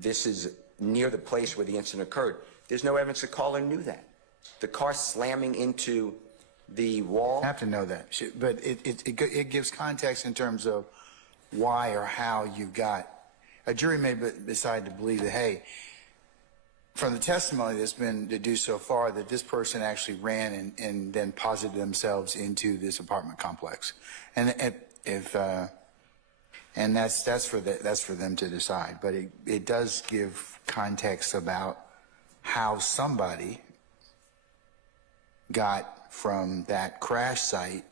this is near the place where the incident occurred. There's no evidence the caller knew that. The car slamming into the wall. I have to know that, but it gives context in terms of why or how you got. A jury may decide to believe that, hey, from the testimony that's been deduced so far, that this person actually ran and then posited themselves into this apartment complex, and that's for them to decide. But it does give context about how somebody got from that crash site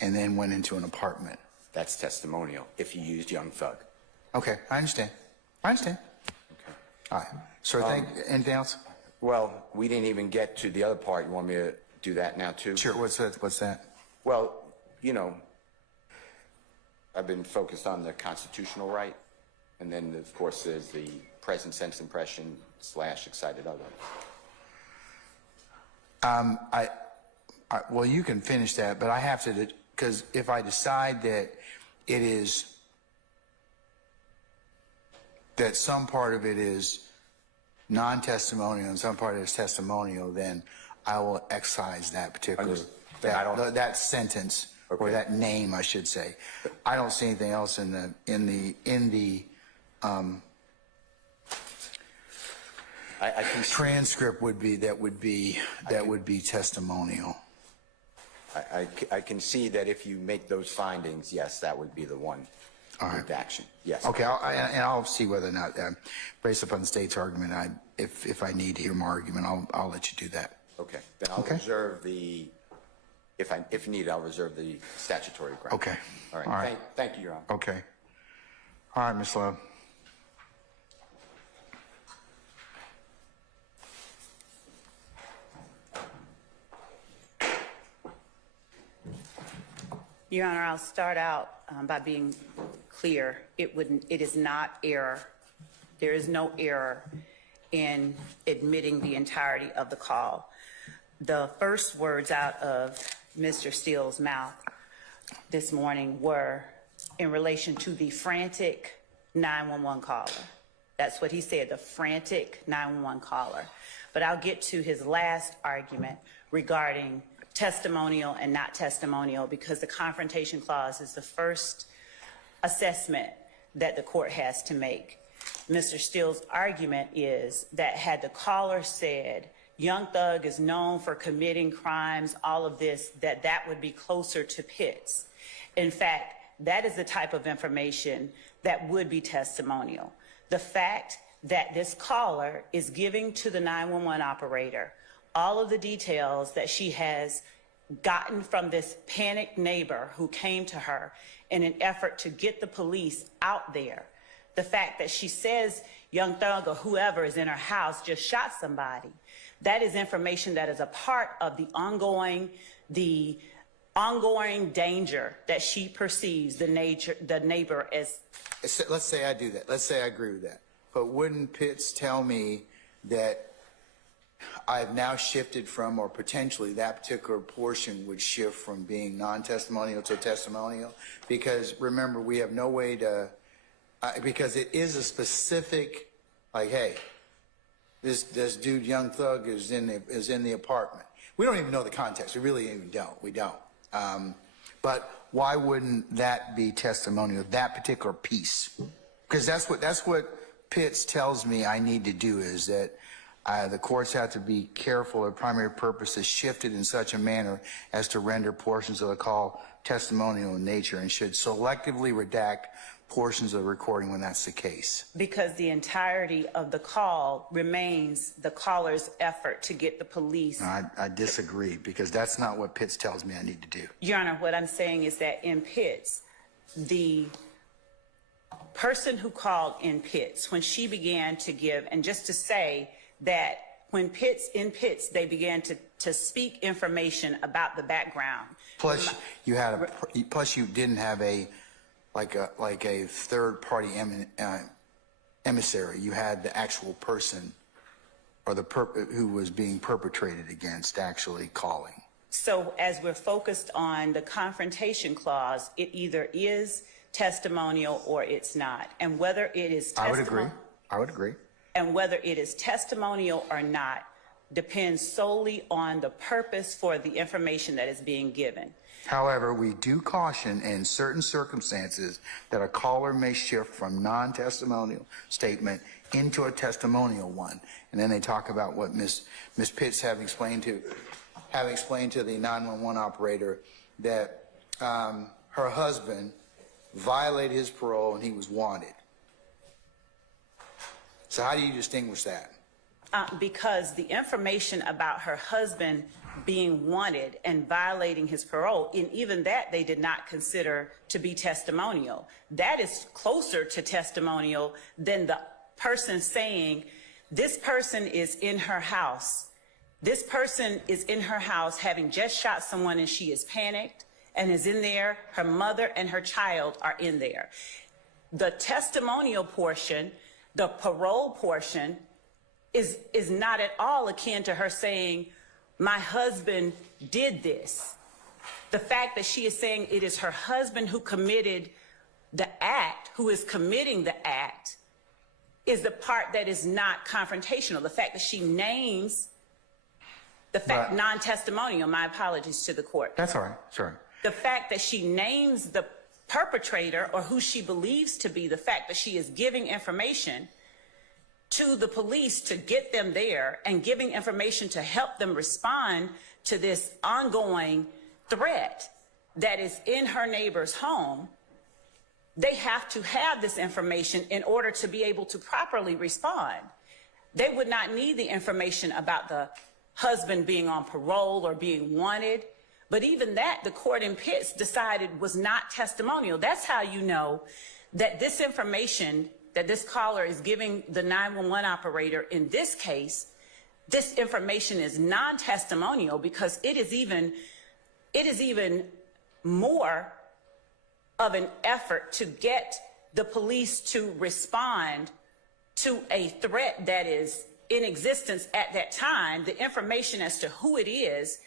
and then went into an apartment. That's testimonial if you used Young Thug. Okay, I understand. Okay. All right. So anything else? Well, we didn't even get to the other part. You want me to do that now too? Sure. What's that? Well, you know, I've been focused on the constitutional right, and then of course there's the present sense impression / excited other. Well, you can finish that, but I have to, because if I decide that it is, that some part of it is non-testimonial and some part of it is testimonial, then I will excise that particular, that sentence, okay, or that name, I should say. I don't see anything else in the transcript would be testimonial. I can see that if you make those findings, yes, that would be the one. All right. Action. Yes. Okay, I'll see whether or not, based upon the state's argument, if I need to hear more argument, I'll let you do that. Okay. Then I'll reserve the, if needed, I'll reserve the statutory ground. Okay. All right. Thank you, Your Honor. Okay. All right, Ms. Love. Your Honor, I'll start out by being clear. It is not error. There is no error in admitting the entirety of the call. The first words out of Mr. Steele's mouth this morning were in relation to the frantic 911 caller. That's what he said, the frantic 911 caller. But I'll get to his last argument regarding testimonial and not testimonial, because the confrontation clause is the first assessment that the court has to make. Mr. Steele's argument is that had the caller said, Young Thug is known for committing crimes, all of this, that would be closer to Pitts. In fact, that is the type of information that would be testimonial. The fact that this caller is giving to the 911 operator all of the details that she has gotten from this panicked neighbor who came to her in an effort to get the police out there. The fact that she says Young Thug or whoever is in her house just shot somebody. That is information that is a part of the ongoing danger that she perceives the neighbor as. Let's say I do that. Let's say I agree with that. But wouldn't Pitts tell me that I've now shifted from, or potentially that particular portion would shift from being non-testimonial to testimonial? Because remember, we have no way to, because it is a specific, like, hey, this dude Young Thug is in the apartment. We don't even know the context. We really even don't. We don't. But why wouldn't that be testimonial? That particular piece, because that's what Pitts tells me I need to do, is that the courts have to be careful. Their primary purpose is shifted in such a manner as to render portions of the call testimonial in nature, and should selectively redact portions of the recording when that's the case. Because the entirety of the call remains the caller's effort to get the police. I disagree, because that's not what Pitts tells me I need to do. Your Honor, what I'm saying is that in Pitts, the person who called in Pitts, when she began to give, and just to say that when in Pitts, they began to speak information about the background. Plus, you didn't have a third party emissary. You had the actual person, or who was being perpetrated against, actually calling. So as we're focused on the confrontation clause, it either is testimonial or it's not. And whether it is testimonial. I would agree. I would agree. And whether it is testimonial or not depends solely on the purpose for the information that is being given. However, we do caution in certain circumstances that a caller may shift from non-testimonial statement into a testimonial one. And then they talk about what Ms. Pitts having explained to the 911 operator that her husband violated his parole and he was wanted. So how do you distinguish that? Because the information about her husband being wanted and violating his parole, and even that they did not consider to be testimonial. That is closer to testimonial than the person saying, this person is in her house. This person is in her house having just shot someone and she is panicked and is in there. Her mother and her child are in there. The testimonial portion, the parole portion, is not at all akin to her saying, my husband did this. The fact that she is saying it is her husband who committed the act, who is committing the act, is the part that is not confrontational. The fact that she names the fact, non-testimonial, my apologies to the court. That's all right, sorry. The fact that she names the perpetrator or who she believes to be, the fact that she is giving information to the police to get them there and giving information to help them respond to this ongoing threat that is in her neighbor's home, they have to have this information in order to be able to properly respond. They would not need the information about the husband being on parole or being wanted, but even that, the court in Pitts decided was not testimonial. That's how you know that this information that this caller is giving the 911 operator in this case, this information is non-testimonial because it is even more of an effort to get the police to respond to a threat that is in existence at that time. The information as to who it is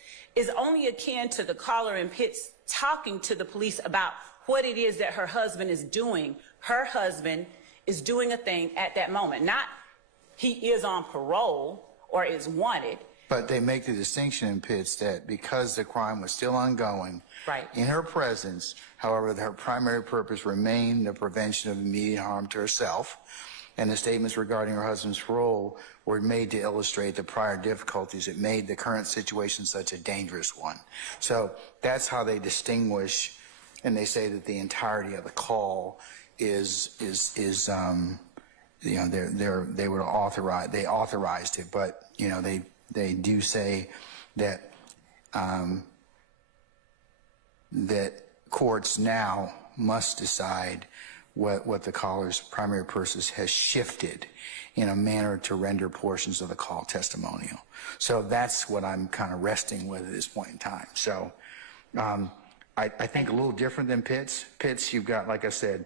only akin to the caller in Pitts talking to the police about what it is that her husband is doing. Her husband is doing a thing at that moment, not he is on parole or is wanted. But they make the distinction in Pitts that because the crime was still ongoing, Right. in her presence, however, her primary purpose remained the prevention of immediate harm to herself, and the statements regarding her husband's parole were made to illustrate the prior difficulties that made the current situation such a dangerous one. So that's how they distinguish, and they say that the entirety of the call is you know, they authorized it, but you know, they do say that that courts now must decide what the caller's primary purpose has shifted in a manner to render portions of the call testimonial. So that's what I'm kind of resting with at this point in time. So I think a little different than Pitts. Pitts, you've got, like I said,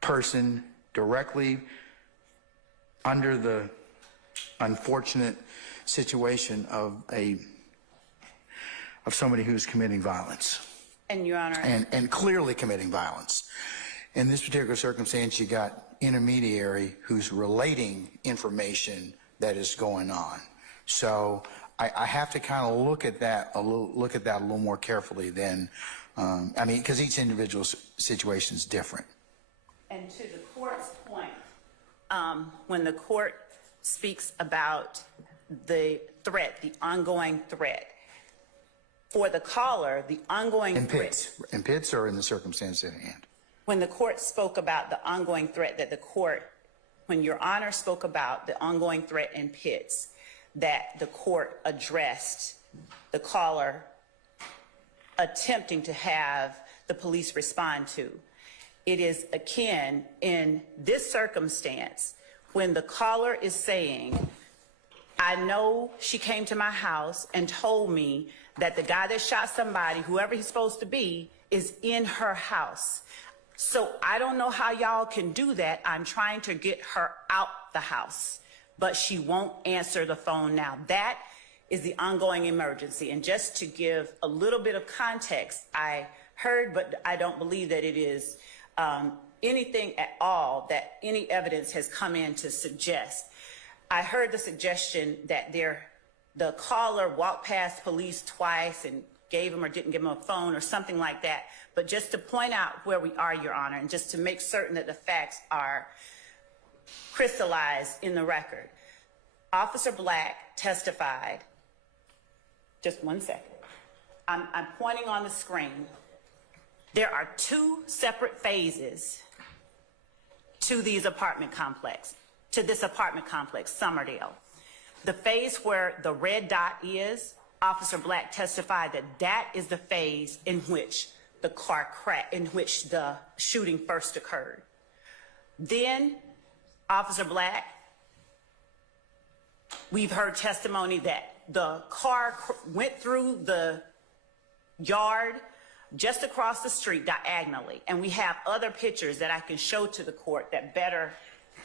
person directly under the unfortunate situation of somebody who's committing violence. And Your Honor. And clearly committing violence. In this particular circumstance, you got intermediary who's relating information that is going on. So I have to kind of look at that a little more carefully than, I mean, because each individual situation is different. And to the court's point, when the court speaks about the threat, the ongoing threat, for the caller, the ongoing threat. In Pitts or in the circumstance at hand? When the court spoke about the ongoing threat that the court, when Your Honor spoke about the ongoing threat in Pitts, that the court addressed the caller attempting to have the police respond to. It is akin in this circumstance when the caller is saying, I know she came to my house and told me that the guy that shot somebody, whoever he's supposed to be, is in her house. So I don't know how y'all can do that. I'm trying to get her out the house, but she won't answer the phone now. That is the ongoing emergency. And just to give a little bit of context, I heard, but I don't believe that it is anything at all that any evidence has come in to suggest. I heard the suggestion that the caller walked past police twice and gave him or didn't give him a phone or something like that. But just to point out where we are, Your Honor, and just to make certain that the facts are crystallized in the record. Officer Black testified, just one second. I'm pointing on the screen. There are two separate phases to this apartment complex, Summerdale. The phase where the red dot is, Officer Black testified that that is the phase in which the shooting first occurred. Then Officer Black, we've heard testimony that the car went through the yard just across the street diagonally, and we have other pictures that I can show to the court that better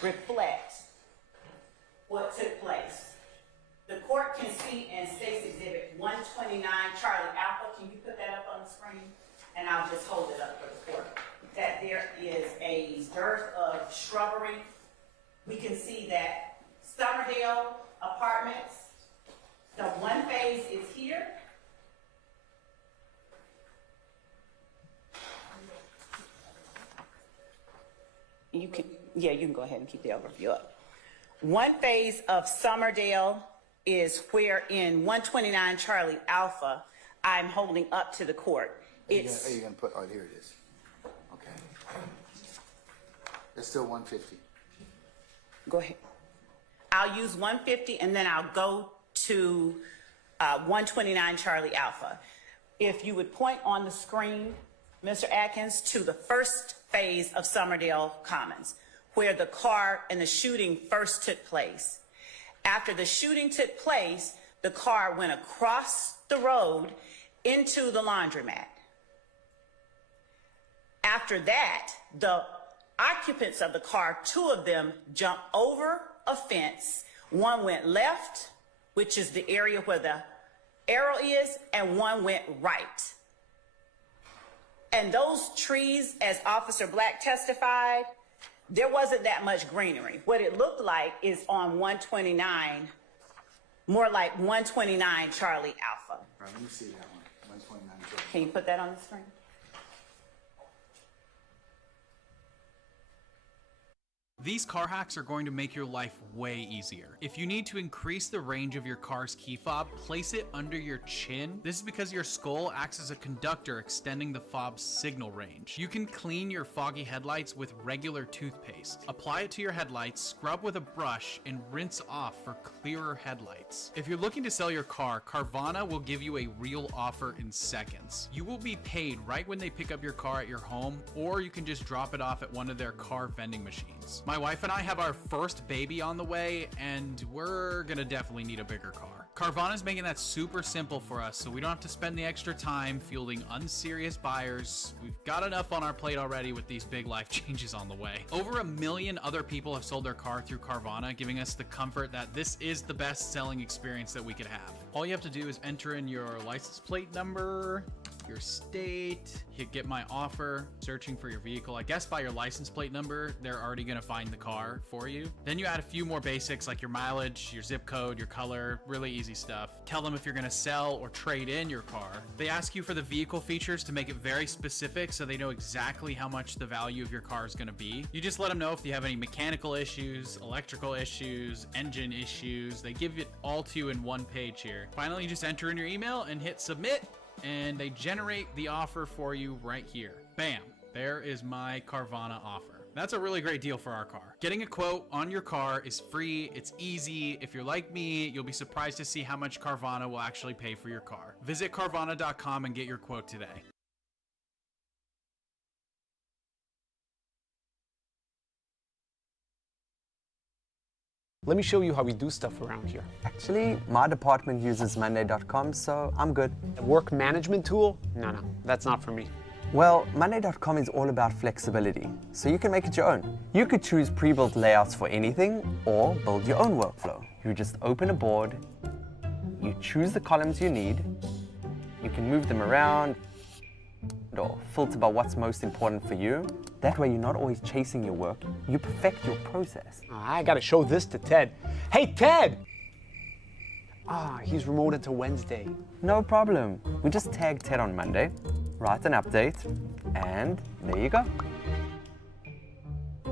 reflect what took place. The court can see in State's Exhibit 129, Charlie Alpha, can you put that up on the screen? And I'll just hold it up for the court. That there is a dearth of shrubbery. We can see that Summerdale Apartments, the one phase is here. You can go ahead and keep the overview up. One phase of Summerdale is where in 129 Charlie Alpha, I'm holding up to the court. Are you going to put, oh, here it is. Okay. It's still 150. Go ahead. I'll use 150 and then I'll go to 129 Charlie Alpha. If you would point on the screen, Mr. Atkins, to the first phase of Summerdale Commons, where the car and the shooting first took place. After the shooting took place, the car went across the road into the laundromat. After that, the occupants of the car, two of them jumped over a fence. One went left, which is the area where the arrow is, and one went right. And those trees, as Officer Black testified, there wasn't that much greenery. What it looked like is on 129, more like 129 Charlie Alpha. Right, let me see that one. 129 Charlie. Can you put that on the screen? These car hacks are going to make your life way easier. If you need to increase the range of your car's key fob, place it under your chin. This is because your skull acts as a conductor extending the fob's signal range. You can clean your foggy headlights with regular toothpaste. Apply it to your headlights, scrub with a brush, and rinse off for clearer headlights. If you're looking to sell your car, Carvana will give you a real offer in seconds. You will be paid right when they pick up your car at your home, or you can just drop it off at one of their car vending machines. My wife and I have our first baby on the way, and we're gonna definitely need a bigger car. Carvana's making that super simple for us, so we don't have to spend the extra time fielding unserious buyers. We've got enough on our plate already with these big life changes on the way. Over 1 million other people have sold their car through Carvana, giving us the comfort that this is the best selling experience that we could have. All you have to do is enter in your license plate number, your state, hit get my offer, searching for your vehicle. I guess by your license plate number, they're already gonna find the car for you. Then you add a few more basics like your mileage, your zip code, your color, really easy stuff. Tell them if you're gonna sell or trade in your car. They ask you for the vehicle features to make it very specific so they know exactly how much the value of your car is gonna be. You just let them know if you have any mechanical issues, electrical issues, engine issues. They give it all to you in one page here. Finally, you just enter in your email and hit submit, and they generate the offer for you right here. Bam, there is my Carvana offer. That's a really great deal for our car. Getting a quote on your car is free, it's easy. If you're like me, you'll be surprised to see how much Carvana will actually pay for your car. Visit Carvana.com and get your quote today. Let me show you how we do stuff around here. Actually, my department uses Monday.com, so I'm good. A work management tool? No, that's not for me. Well, Monday.com is all about flexibility, so you can make it your own. You could choose pre-built layouts for anything, or build your own workflow. You just open a board, you choose the columns you need, you can move them around, or filter by what's most important for you. That way you're not always chasing your work, you perfect your process. I gotta show this to Ted. Hey, Ted! He's remoted to Wednesday. No problem. We just tag Ted on Monday, write an update, and there you go.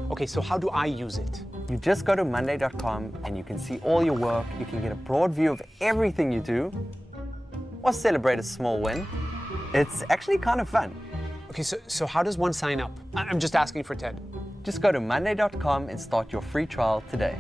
Okay, so how do I use it? You just go to monday.com and you can see all your work, you can get a broad view of everything you do, or celebrate a small win. It's actually kind of fun. Okay, so how does one sign up? I'm just asking for Ted. Just go to monday.com and start your free trial today.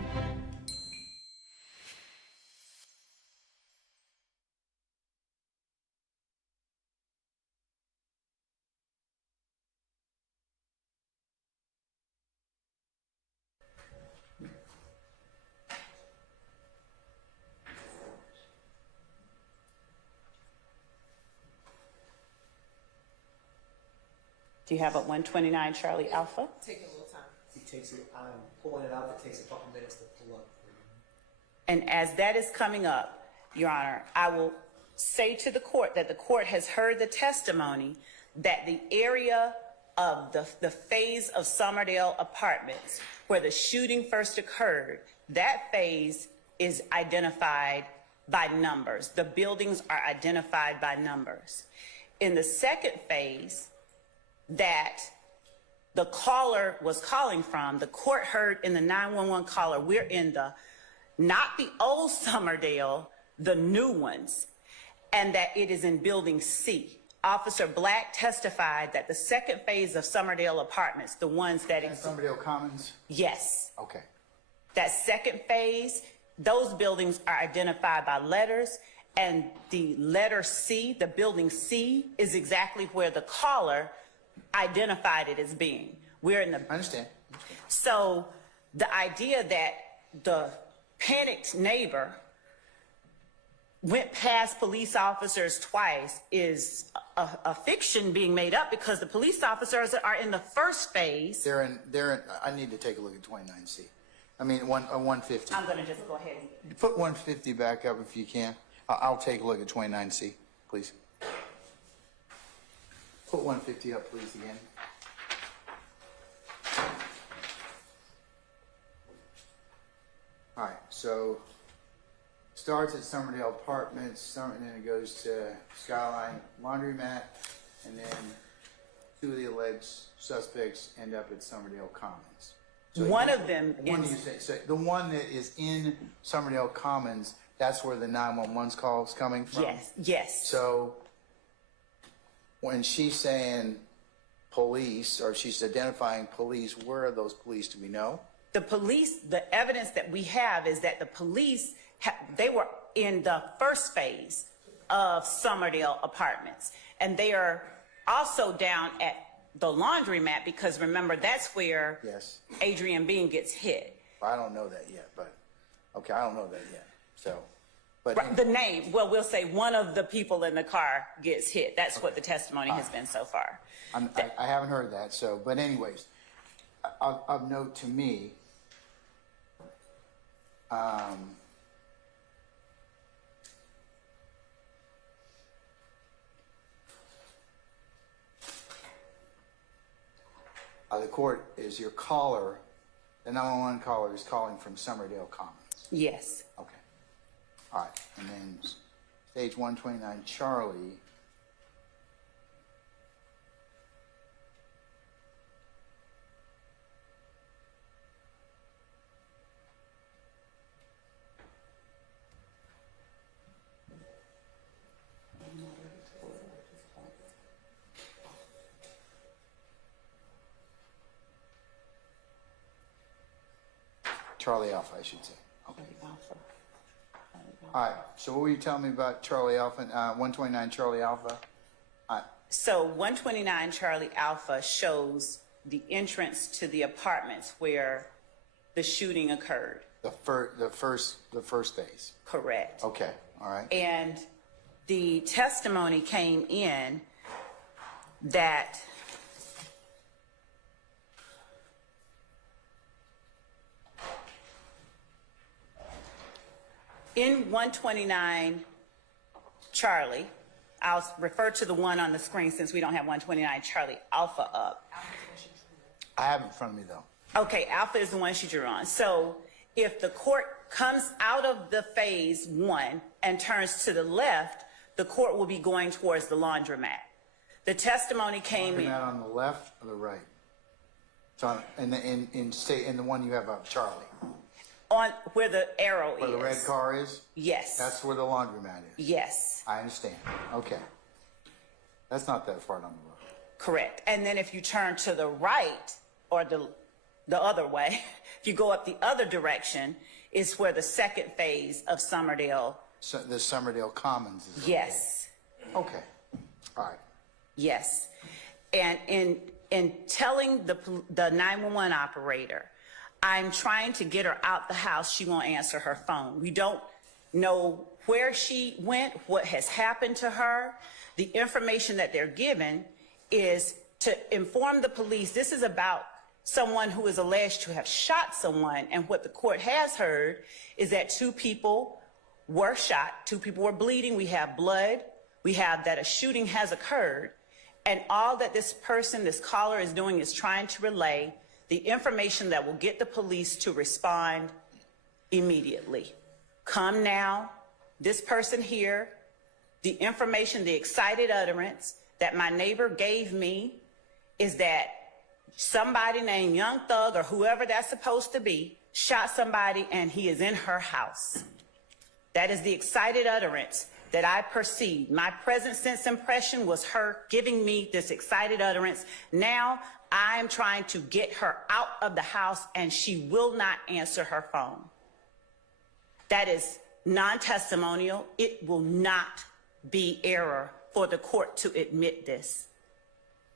Do you have a 129 Charlie Alpha? Take a little time. It takes it, I'm pulling it out, it takes a couple minutes to pull up. And as that is coming up, Your Honor, I will say to the court that the court has heard the testimony that the area of the phase of Somerdale Apartments where the shooting first occurred, that phase is identified by numbers. The buildings are identified by numbers. In the second phase that the caller was calling from, the court heard in the 911 caller, we're in not the old Somerdale, the new ones, and that it is in building C. Officer Black testified that the second phase of Somerdale Apartments, the ones that Somerdale Commons? Yes. Okay. That second phase, those buildings are identified by letters, and the letter C, the building C, is exactly where the caller identified it as being. We're in the... I understand. So the idea that the panicked neighbor went past police officers twice is a fiction being made up, because the police officers are in the first phase. They're in, I need to take a look at 29C. I mean, 150. I'm going to just go ahead and... Put 150 back up if you can. I'll take a look at 29C, please. Put 150 up, please, again. All right, so starts at Somerdale Apartments, and then it goes to Skyline Laundromat, and then two of the alleged suspects end up at Somerdale Commons. So One of them one is- you say, so the one that is in Somerdale Commons, that's where the 911 call is coming from? Yes. So when she's saying police, or she's identifying police, where are those police? Do we know? The police, the evidence that we have is that the police, they were in the first phase of Somerdale Apartments. And they are also down at the laundromat, because remember, that's where Yes. Adrian Bean gets hit. I don't know that yet, but, okay, I don't know that yet, so. But Right, the name, well, we'll say one of the people in the car gets hit. That's what the testimony has been so far. I haven't heard that, so, but anyways, of note to me, the court is your caller, the 911 caller is calling from Somerdale Commons. Yes. Okay. All right. And then stage 129 Charlie. Charlie Alpha, I should say. Okay. All right. So what were you telling me about Charlie Alpha, 129 Charlie Alpha? So 129 Charlie Alpha shows the entrance to the apartments where the shooting occurred. The first phase. Correct. Okay. All right. And the testimony came in that in 129 Charlie I'll refer to the one on the screen since we don't have 129 Charlie Alpha up. I have it in front of me, though. Okay, Alpha is the one she drew on. So if the court comes out of the phase 1 and turns to the left, the court will be going towards the laundromat. The testimony came Isn't in. that on the left or the right? It's on, in the one you have of Charlie, On where the arrow where is. the red car is? Yes. That's where the laundromat is. Yes, I understand. Okay. That's not that far down the road. correct. And then if you turn to the right, or the other way, if you go up the other direction, is where the second phase of Summerdale. So the Summerdale Commons is. Yes, Okay. All right. yes. And in telling the 911 operator, I'm trying to get her out the house, she won't answer her phone. We don't know where she went, what has happened to her. The information that they're given is to inform the police. This is about someone who is alleged to have shot someone, and what the court has heard is that 2 people were shot, 2 people were bleeding, we have blood, we have that a shooting has occurred, and all that this person, this caller is doing is trying to relay the information that will get the police to respond immediately. Come now, this person here, the information, the excited utterance that my neighbor gave me is that somebody named Young Thug, or whoever that's supposed to be, shot somebody and he is in her house. That is the excited utterance that I perceived. My present sense impression was her giving me this excited utterance. Now I am trying to get her out of the house and she will not answer her phone. That is non-testimonial. It will not be error for the court to admit this.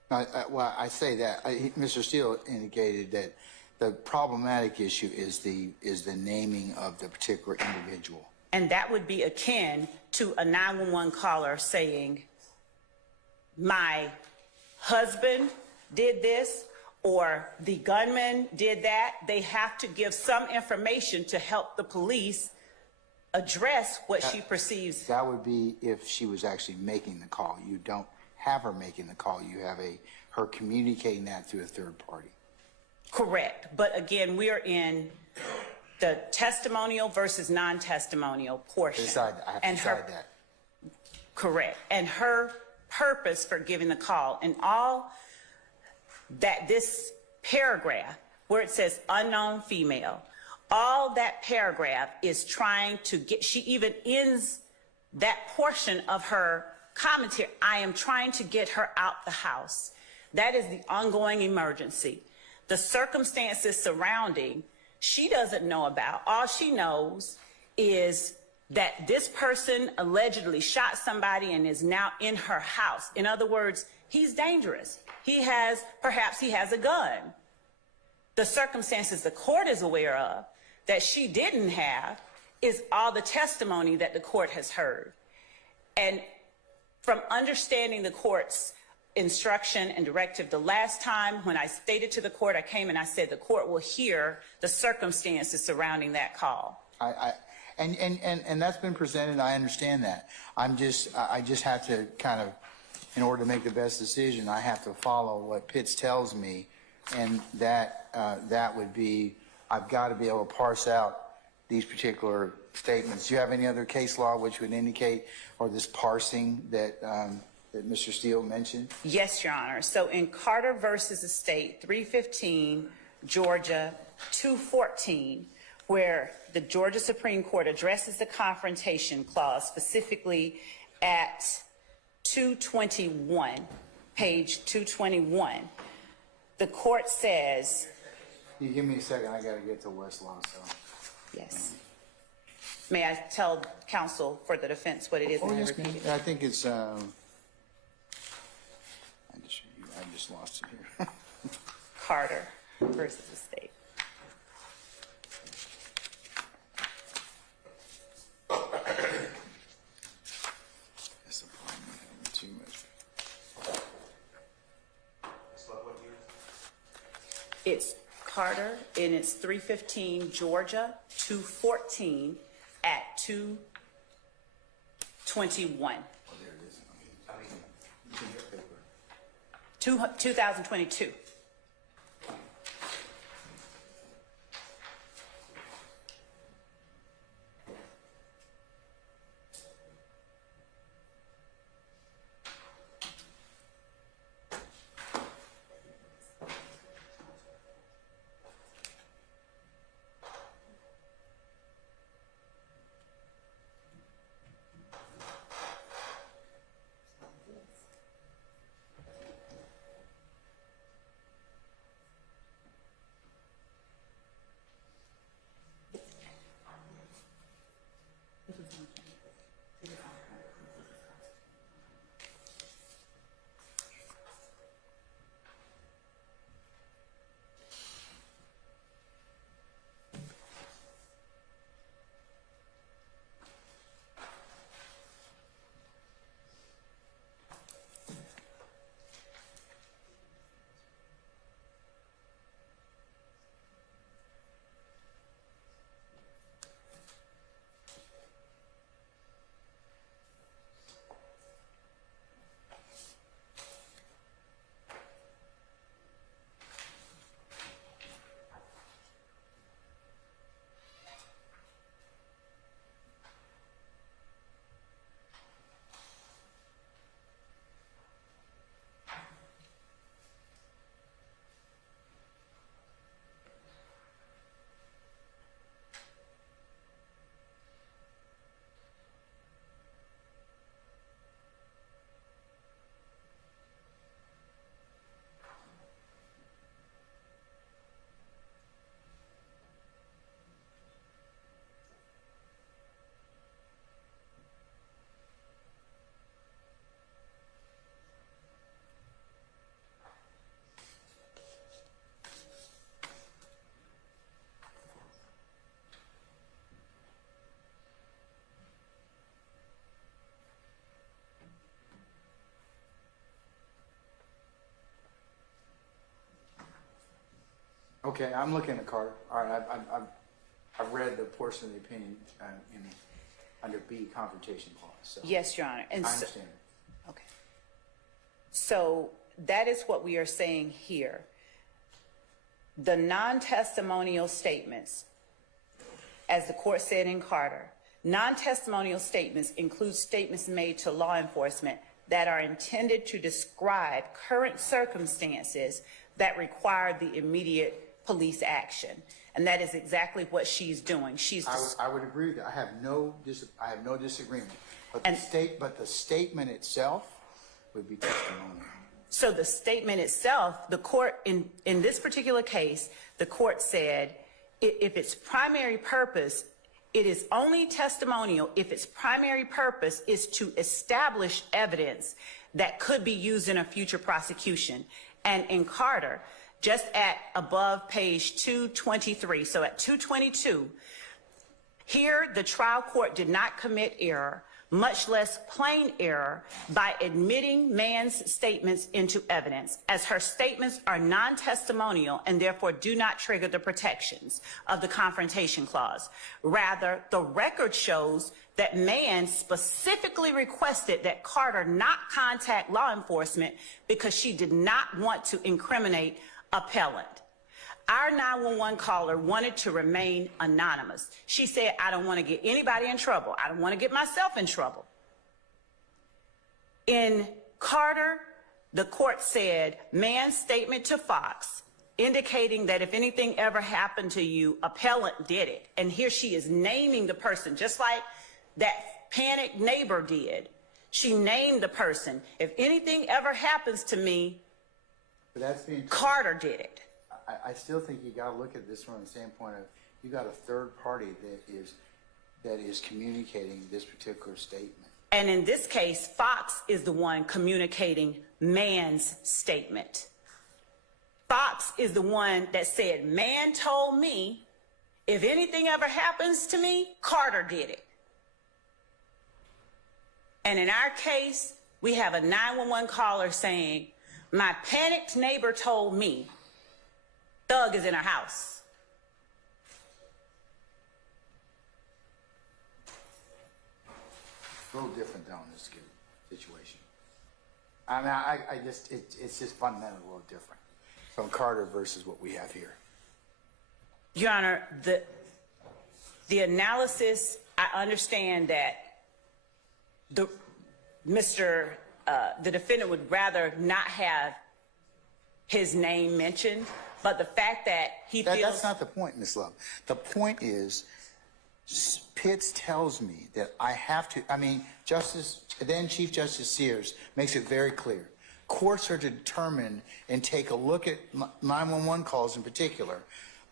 Well, I say that. Mr. Steele indicated that the problematic issue is the naming of the particular individual. And that would be akin to a 911 caller saying, my husband did this, or the gunman did that. They have to give some information to help the police address what she perceives. That would be if she was actually making the call. You don't have her making the call. You have her communicating that through a third party. Correct. But again, we are in the testimonial versus non-testimonial portion. I have to decide that. Correct. And her purpose for giving the call, and all that this paragraph where it says unknown female, all that paragraph is trying to get, she even ends that portion of her commentary, I am trying to get her out the house. That is the ongoing emergency. The circumstances surrounding, she doesn't know about. All she knows is that this person allegedly shot somebody and is now in her house. In other words, he's dangerous. Perhaps he has a gun. The circumstances the court is aware of that she didn't have is all the testimony that the court has heard. And from understanding the court's instruction and directive, the last time when I stated to the court, I came and I said the court will hear the circumstances surrounding that call. And that's been presented. I understand that. I just have to kind of, in order to make the best decision, I have to follow what Pitts tells me, and that would be, I've got to be able to parse out these particular statements. Do you have any other case law which would indicate, or this parsing that that Mr. Steele mentioned? Yes, Your Honor. So in Carter versus the State, 315, Georgia, 214, where the Georgia Supreme Court addresses the confrontation clause specifically at 221, page 221, the court says, You give me a second. I got to get to Westlaw. So. yes. May I tell counsel for the defense what it is? Oh, and I yes, repeat ma'am. it? I think it's. I just lost it here. Carter versus the State. That's the problem. I'm having too much. It's Carter, and it's 315 Georgia, 214 at 221. Oh, there it is. It's in your paper. 2022. Okay, I'm looking at Carter. All right, I've read the portion of the opinion under B, confrontation clause. So Yes, Your Honor. And I so- understand. Okay. So that is what we are saying here. The non-testimonial statements, as the court said in Carter, non-testimonial statements include statements made to law enforcement that are intended to describe current circumstances that require the immediate police action. And that is exactly what she's doing. I would agree with that. I have no disagreement. But And- the statement itself would be testimonial. So the statement itself, the court, in this particular case, the court said, if its primary purpose, it is only testimonial if its primary purpose is to establish evidence that could be used in a future prosecution. And in Carter, just at above page 223, so at 222, here the trial court did not commit error, much less plain error, by admitting Mann's statements into evidence, as her statements are non-testimonial and therefore do not trigger the protections of the confrontation clause. Rather, the record shows that Mann specifically requested that Carter not contact law enforcement because she did not want to incriminate appellant. Our 911 caller wanted to remain anonymous. She said, I don't want to get anybody in trouble. I don't want to get myself in trouble. In Carter, the court said, Mann's statement to Fox, indicating that if anything ever happened to you, appellant did it. And here she is naming the person, just like that panicked neighbor did. She named the person. If anything ever happens to me, But that's being. Carter did it. I still think you got to look at this from the standpoint of you got a third party that is communicating this particular statement. And in this case, Fox is the one communicating Mann's statement. Fox is the one that said, Mann told me, if anything ever happens to me, Carter did it. And in our case, we have a 911 caller saying, my panicked neighbor told me Thug is in her house. A little different down in this situation. I mean, I just, it's just fundamentally a little different from Carter versus what we have here. Your Honor, the analysis, I understand that the defendant would rather not have his name mentioned, but the fact that he feels... That's not the point, Ms. Love. The point is, Pitts tells me that I have to, I mean, then Chief Justice Sears makes it very clear. Courts are to determine and take a look at 911 calls in particular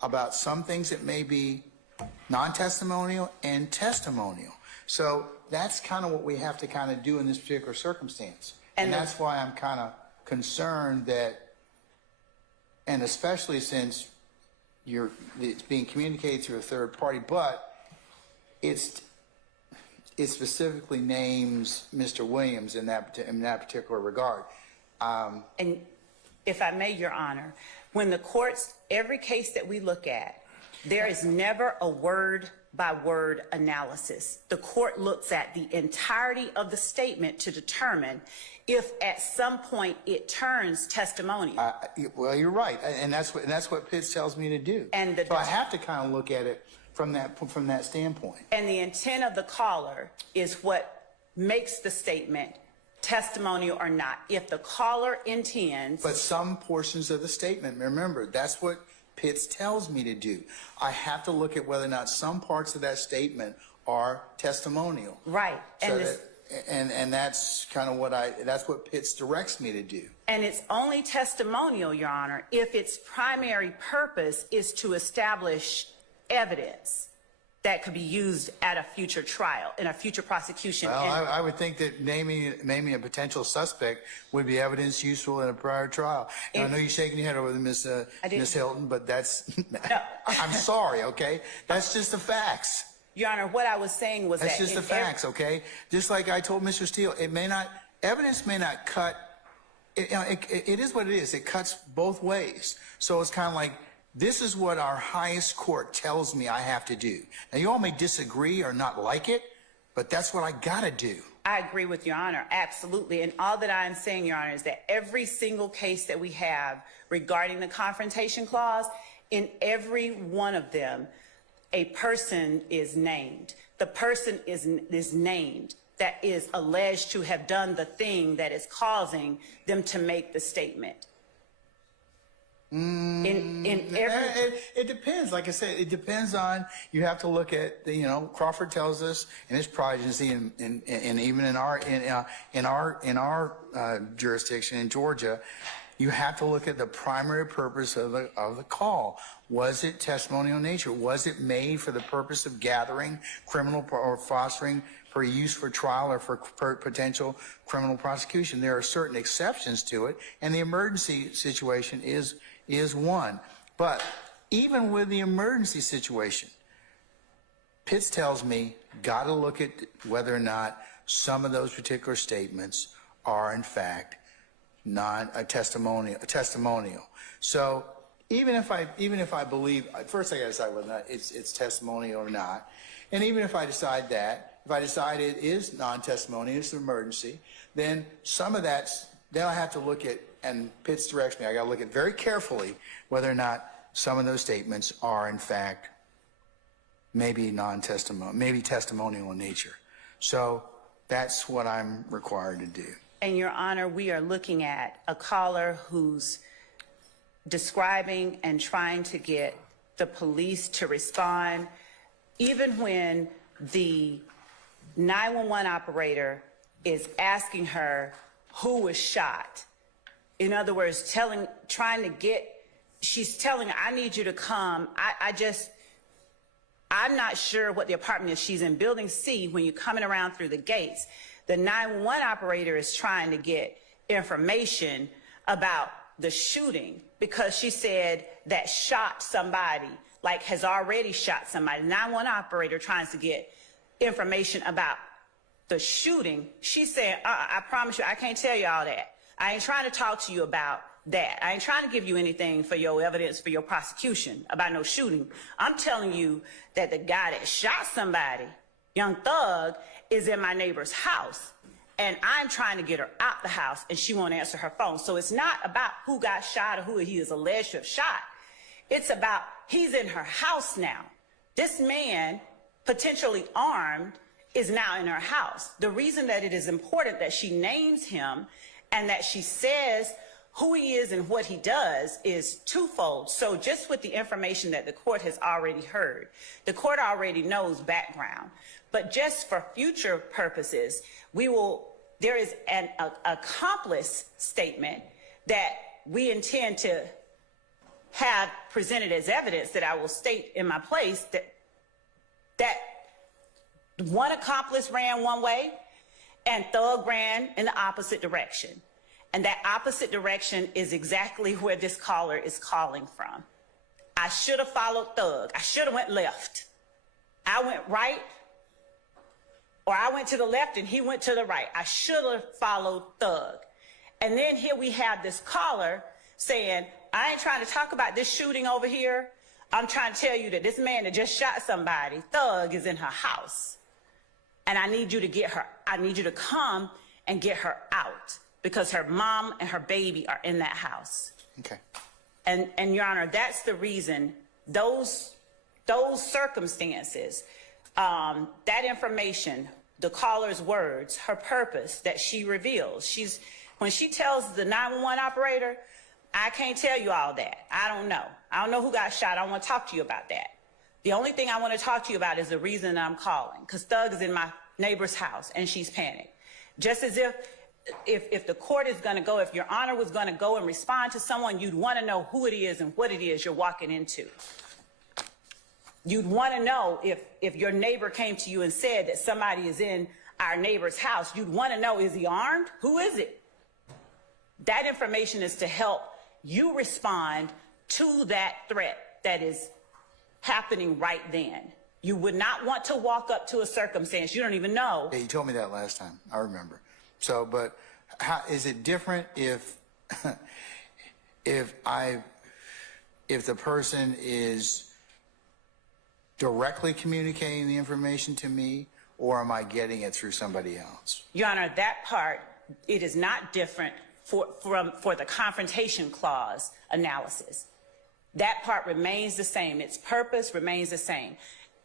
about some things that may be non-testimonial and testimonial. So that's kind of what we have to kind of do in this particular circumstance. And that's why I'm kind of concerned that, and especially since it's being communicated through a third party, but it specifically names Mr. Williams in that particular regard. And if I may, Your Honor, when the courts, every case that we look at, there is never a word-by-word analysis. The court looks at the entirety of the statement to determine if at some point it turns testimonial. Well, you're right, and that's what Pitts tells me to do. And so I have to kind of look at it from that standpoint. And the intent of the caller is what makes the statement testimonial or not. If the caller intends... But some portions of the statement, remember, that's what Pitts tells me to do. I have to look at whether or not some parts of that statement are testimonial. Right. So and that's kind of that's what Pitts directs me to do. And it's only testimonial, Your Honor, if its primary purpose is to establish evidence that could be used at a future trial, in a future prosecution. Well, I would think that naming a potential suspect would be evidence useful in a prior trial. And I know you're shaking your head over Miss Hilton, but that's... No. I'm sorry, okay? That's just the facts. Your Honor, what I was saying was that's just the facts, okay? Just like I told Mr. Steele, evidence may not cut... It is what it is. It cuts both ways. So it's kind of like, this is what our highest court tells me I have to do. Now, you all may disagree or not like it, but that's what I gotta do. I agree with Your Honor, absolutely. And all that I'm saying, Your Honor, is that every single case that we have regarding the Confrontation Clause, in every one of them, a person is named. The person is named that is alleged to have done the thing that is causing them to make the statement. It depends. Like I said, it depends on, you have to look at, Crawford tells us in his progeny and even in our jurisdiction in Georgia, you have to look at the primary purpose of the call. Was it testimonial in nature? Was it made for the purpose of gathering criminal or fostering for use for trial or for potential criminal prosecution? There are certain exceptions to it, and the emergency situation is one. But even with the emergency situation, Pitts tells me, got to look at whether or not some of those particular statements are in fact testimonial. So even if I believe, first I got to decide whether or not it's testimonial or not. And even if I decide it is non-testimonial, it's an emergency, then some of then I have to look at, and Pitts directs me, I got to look at very carefully whether or not some of those statements are in fact maybe testimonial in nature. So that's what I'm required to do. And Your Honor, we are looking at a caller who's describing and trying to get the police to respond, even when the 911 operator is asking her who was shot. In other words, she's telling her, I need you to come. I'm not sure what the apartment is. She's in building C when you're coming around through the gates. The 911 operator is trying to get information about the shooting because she said that shot somebody, like has already shot somebody. The 911 operator trying to get information about the shooting. She's saying, I promise you, I can't tell you all that. I ain't trying to talk to you about that. I ain't trying to give you anything for your evidence for your prosecution about no shooting. I'm telling you that the guy that shot somebody, Young Thug, is in my neighbor's house. and I'm trying to get her out the house, and she won't answer her phone. So it's not about who got shot or who he is alleged to have shot. It's about he's in her house now. This man, potentially armed, is now in her house. The reason that it is important that she names him and that she says who he is and what he does is twofold. So just with the information that the court has already heard, the court already knows background. But just for future purposes, there is an accomplice statement that we intend to have presented as evidence that I will state in my place that one accomplice ran one way and Thug ran in the opposite direction. And that opposite direction is exactly where this caller is calling from. I should have followed Thug. I should have went left. I went right, or I went to the left and he went to the right. I should have followed Thug. And then here we have this caller saying, I ain't trying to talk about this shooting over here. I'm trying to tell you that this man that just shot somebody, Thug, is in her house. And I need you to get her. I need you to come and get her out because her mom and her baby are in that house. Okay. And Your Honor, that's the reason those circumstances, that information, the caller's words, her purpose that she reveals. When she tells the 911 operator, I can't tell you all that. I don't know. I don't know who got shot. I don't want to talk to you about that. The only thing I want to talk to you about is the reason I'm calling, because Thug is in my neighbor's house and she's panicked. Just as if the court is going to go, if Your Honor was going to go and respond to someone, you'd want to know who it is and what it is you're walking into. You'd want to know if your neighbor came to you and said that somebody is in our neighbor's house, you'd want to know, is he armed? Who is it? That information is to help you respond to that threat that is happening right then. You would not want to walk up to a circumstance you don't even know. Yeah, you told me that last time. I remember. So, but how is it different if the person is directly communicating the information to me, or am I getting it through somebody else? Your Honor, that part, it is not different for the confrontation clause analysis. That part remains the same. Its purpose remains the same.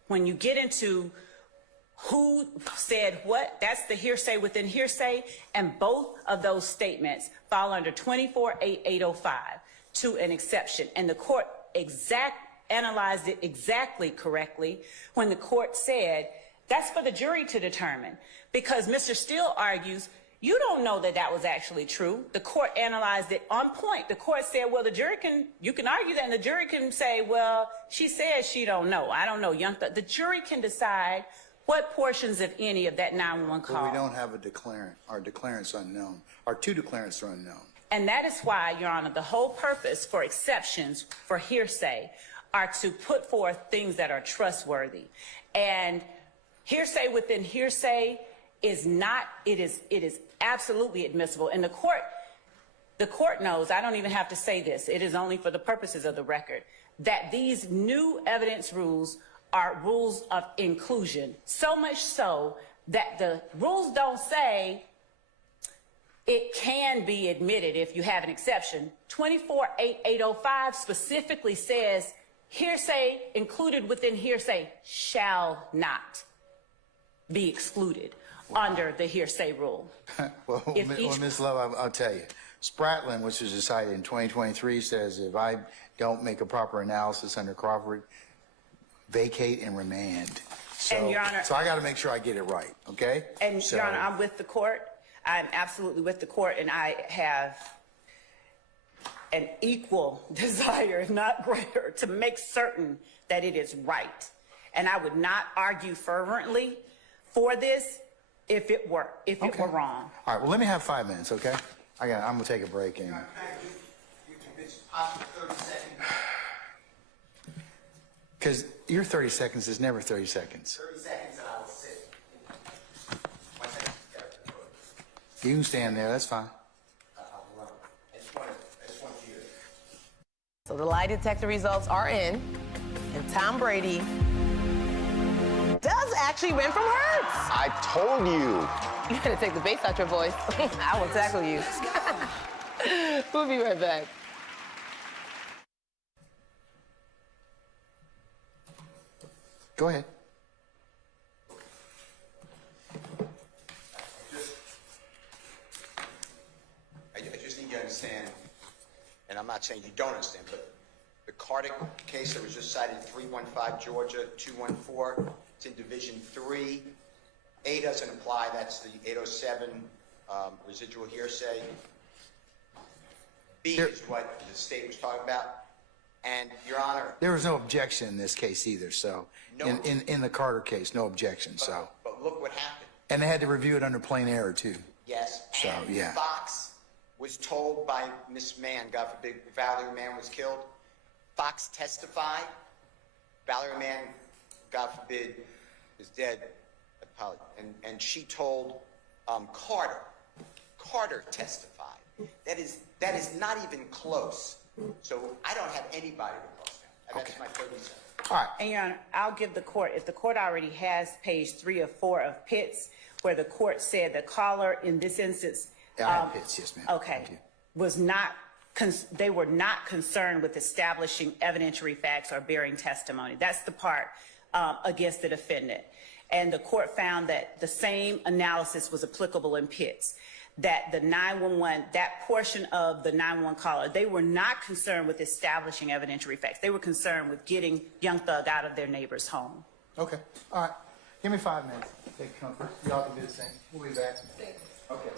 When you get into who said what, that's the hearsay within hearsay, and both of those statements fall under 24-805 to an exception. And the court analyzed it exactly correctly when the court said that's for the jury to determine, because Mr. Steele argues you don't know that that was actually true. The court analyzed it on point. The court said, well, you can argue that, and the jury can say, well, she says she don't know. I don't know. The jury can decide what portions, if any, of that 911 call. But we don't have a declarant. Our declarant's unknown. Our two declarants are unknown. And that is why, Your Honor, the whole purpose for exceptions for hearsay are to put forth things that are trustworthy. And hearsay within hearsay is not, it is absolutely admissible. And the court knows, I don't even have to say this, it is only for the purposes of the record, that these new evidence rules are rules of inclusion. So much so that the rules don't say it can be admitted if you have an exception. 24-805 specifically says hearsay included within hearsay shall not be excluded under the hearsay rule. Well, Ms. Love, I'll tell you. Spratling, which was decided in 2023, says if I don't make a proper analysis under Crawford, vacate and remand. So, And Your Honor, so I got to make sure I get it right, okay? And so, Your Honor, I'm with the court. I'm absolutely with the court, and I have an equal desire, if not greater, to make certain that it is right. And I would not argue fervently for this if it were wrong. All right, well, let me have 5 minutes, okay? I'm going to take a break. And because your 30 seconds is never 30 seconds. 30 seconds and I will sit. You can stand there, that's fine. So the lie detector results are in, and Tom Brady does actually went from Hurts. I told you. You gotta take the bass out your voice. I will tackle you. We'll be right back. Go ahead. I just need you to understand, and I'm not saying you don't understand, but the Carter case that was just cited, 315 Georgia, 214, it's in Division 3. A doesn't apply, that's the 807 residual hearsay. B is what the state was talking about. And, Your Honor, There was no objection in this case either, so, No. in the Carter case, no objection, so. but look what happened. And they had to review it under plain error too. Yes, So, and yeah. Fox was told by Miss Mann, God forbid Valerie Mann was killed. Fox testified. Valerie Mann, God forbid, is dead. And she told Carter. Carter testified. That is not even close. So I don't have anybody to cross that. That's my 30 seconds. All right. And Your Honor, I'll give the court, if the court already has page 3 of 4 of Pitts, where the court said the caller in this instance. Yeah, I have Pitts, yes, ma'am. Okay. Thank you. Was not, they were not concerned with establishing evidentiary facts or bearing testimony. That's the part against the defendant. And the court found that the same analysis was applicable in Pitts. That the 911, that portion of the 911 caller, they were not concerned with establishing evidentiary facts. They were concerned with getting Young Thug out of their neighbor's home. Okay, all right. Give me 5 minutes. Take comfort. Y'all can do the same. We'll be back. Okay.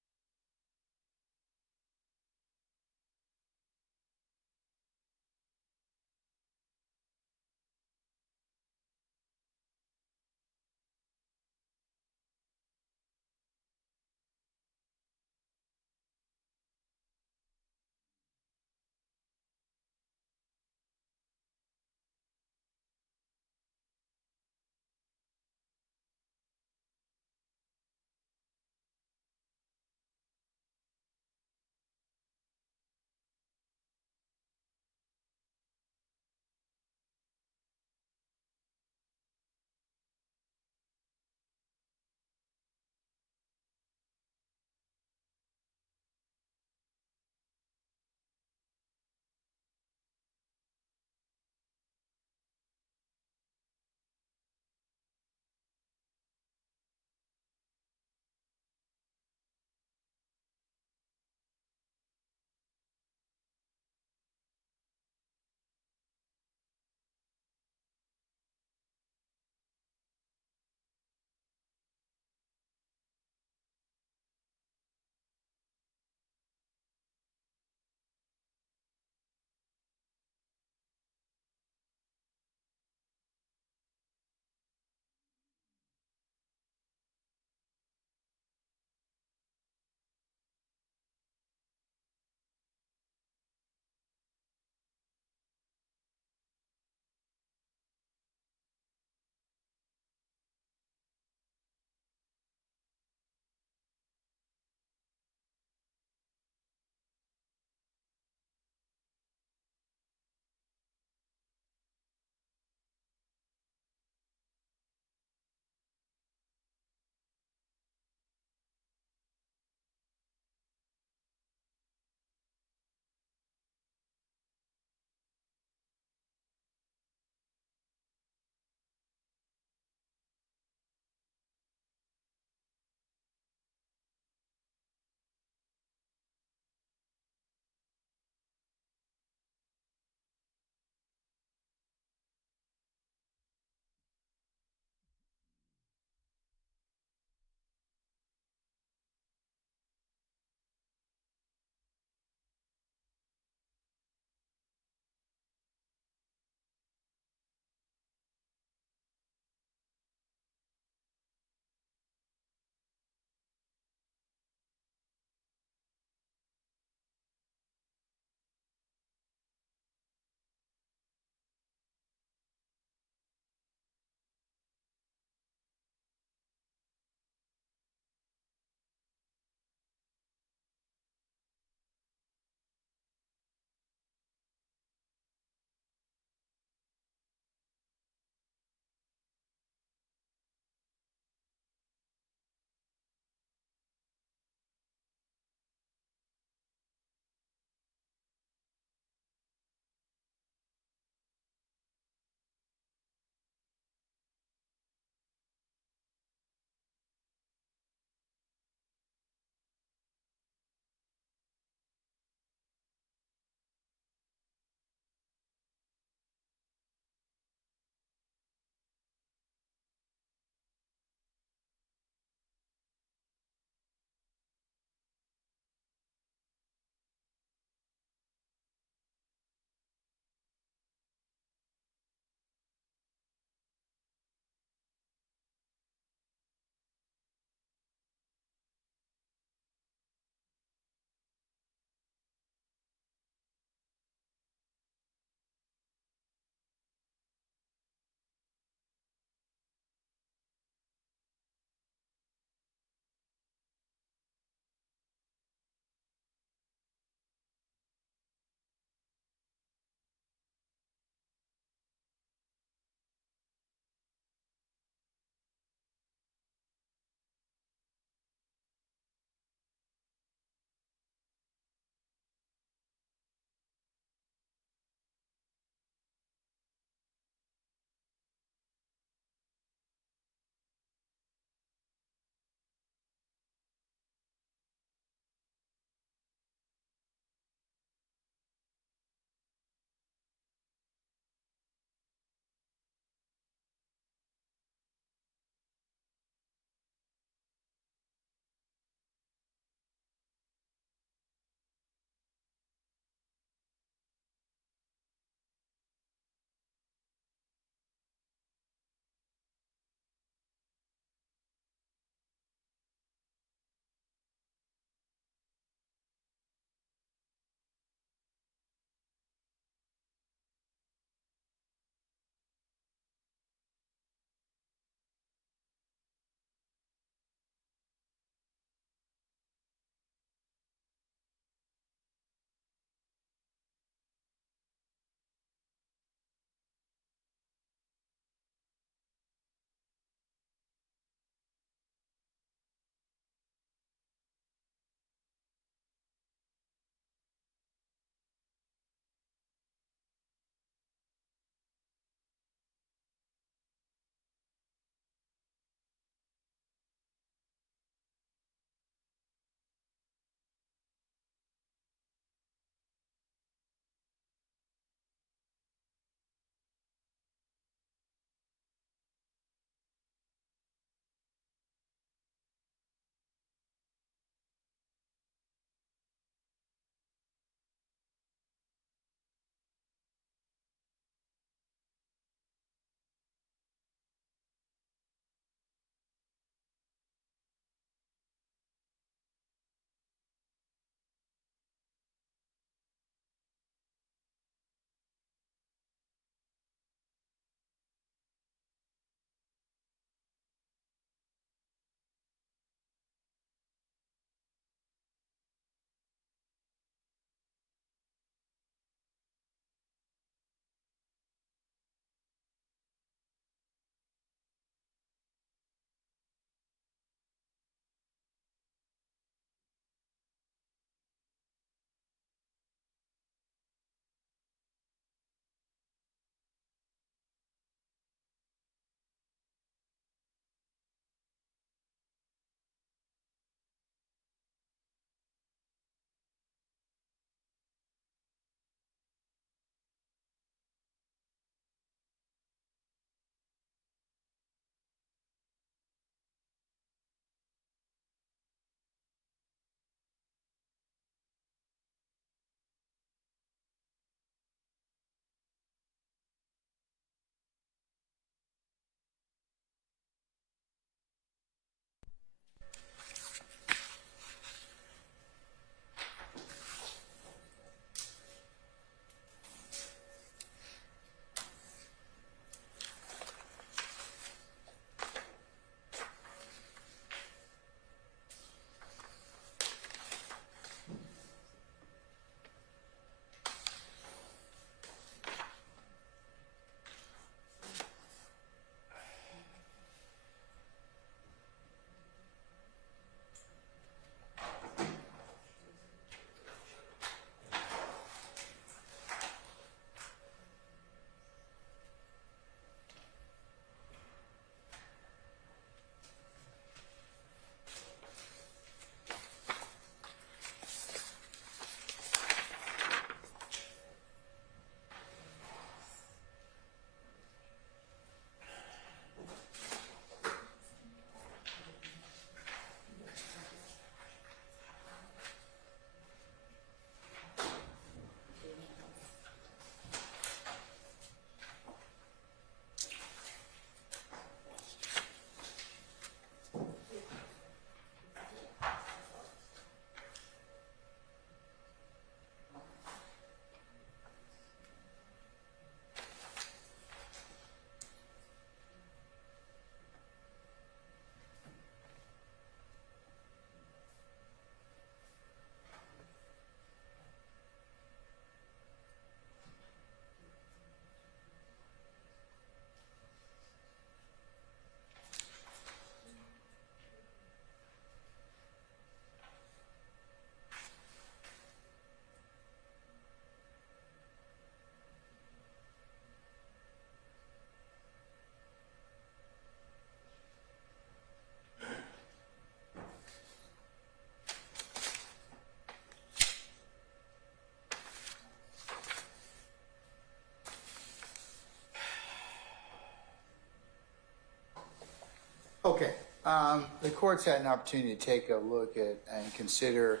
The court's had an opportunity to take a look at and consider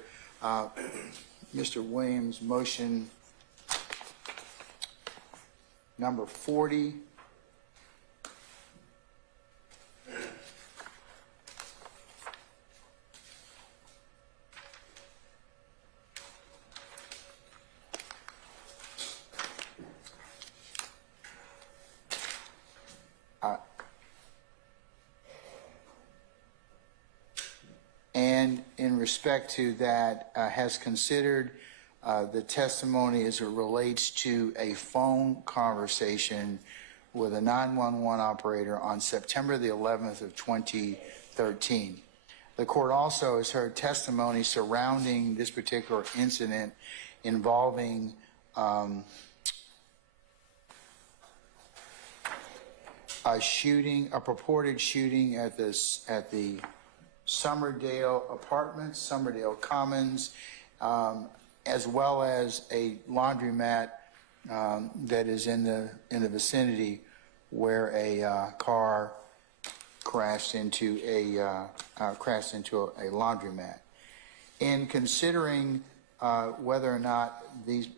Mr. Williams' motion number 40. And in respect to that, has considered the testimony as it relates to a phone conversation with a 911 operator on September the 11th of 2013. The court also has heard testimony surrounding this particular incident involving a purported shooting at the Summerdale Apartments, Summerdale Commons, as well as a laundromat that is in the vicinity where a car crashed into a laundromat. In considering whether or not the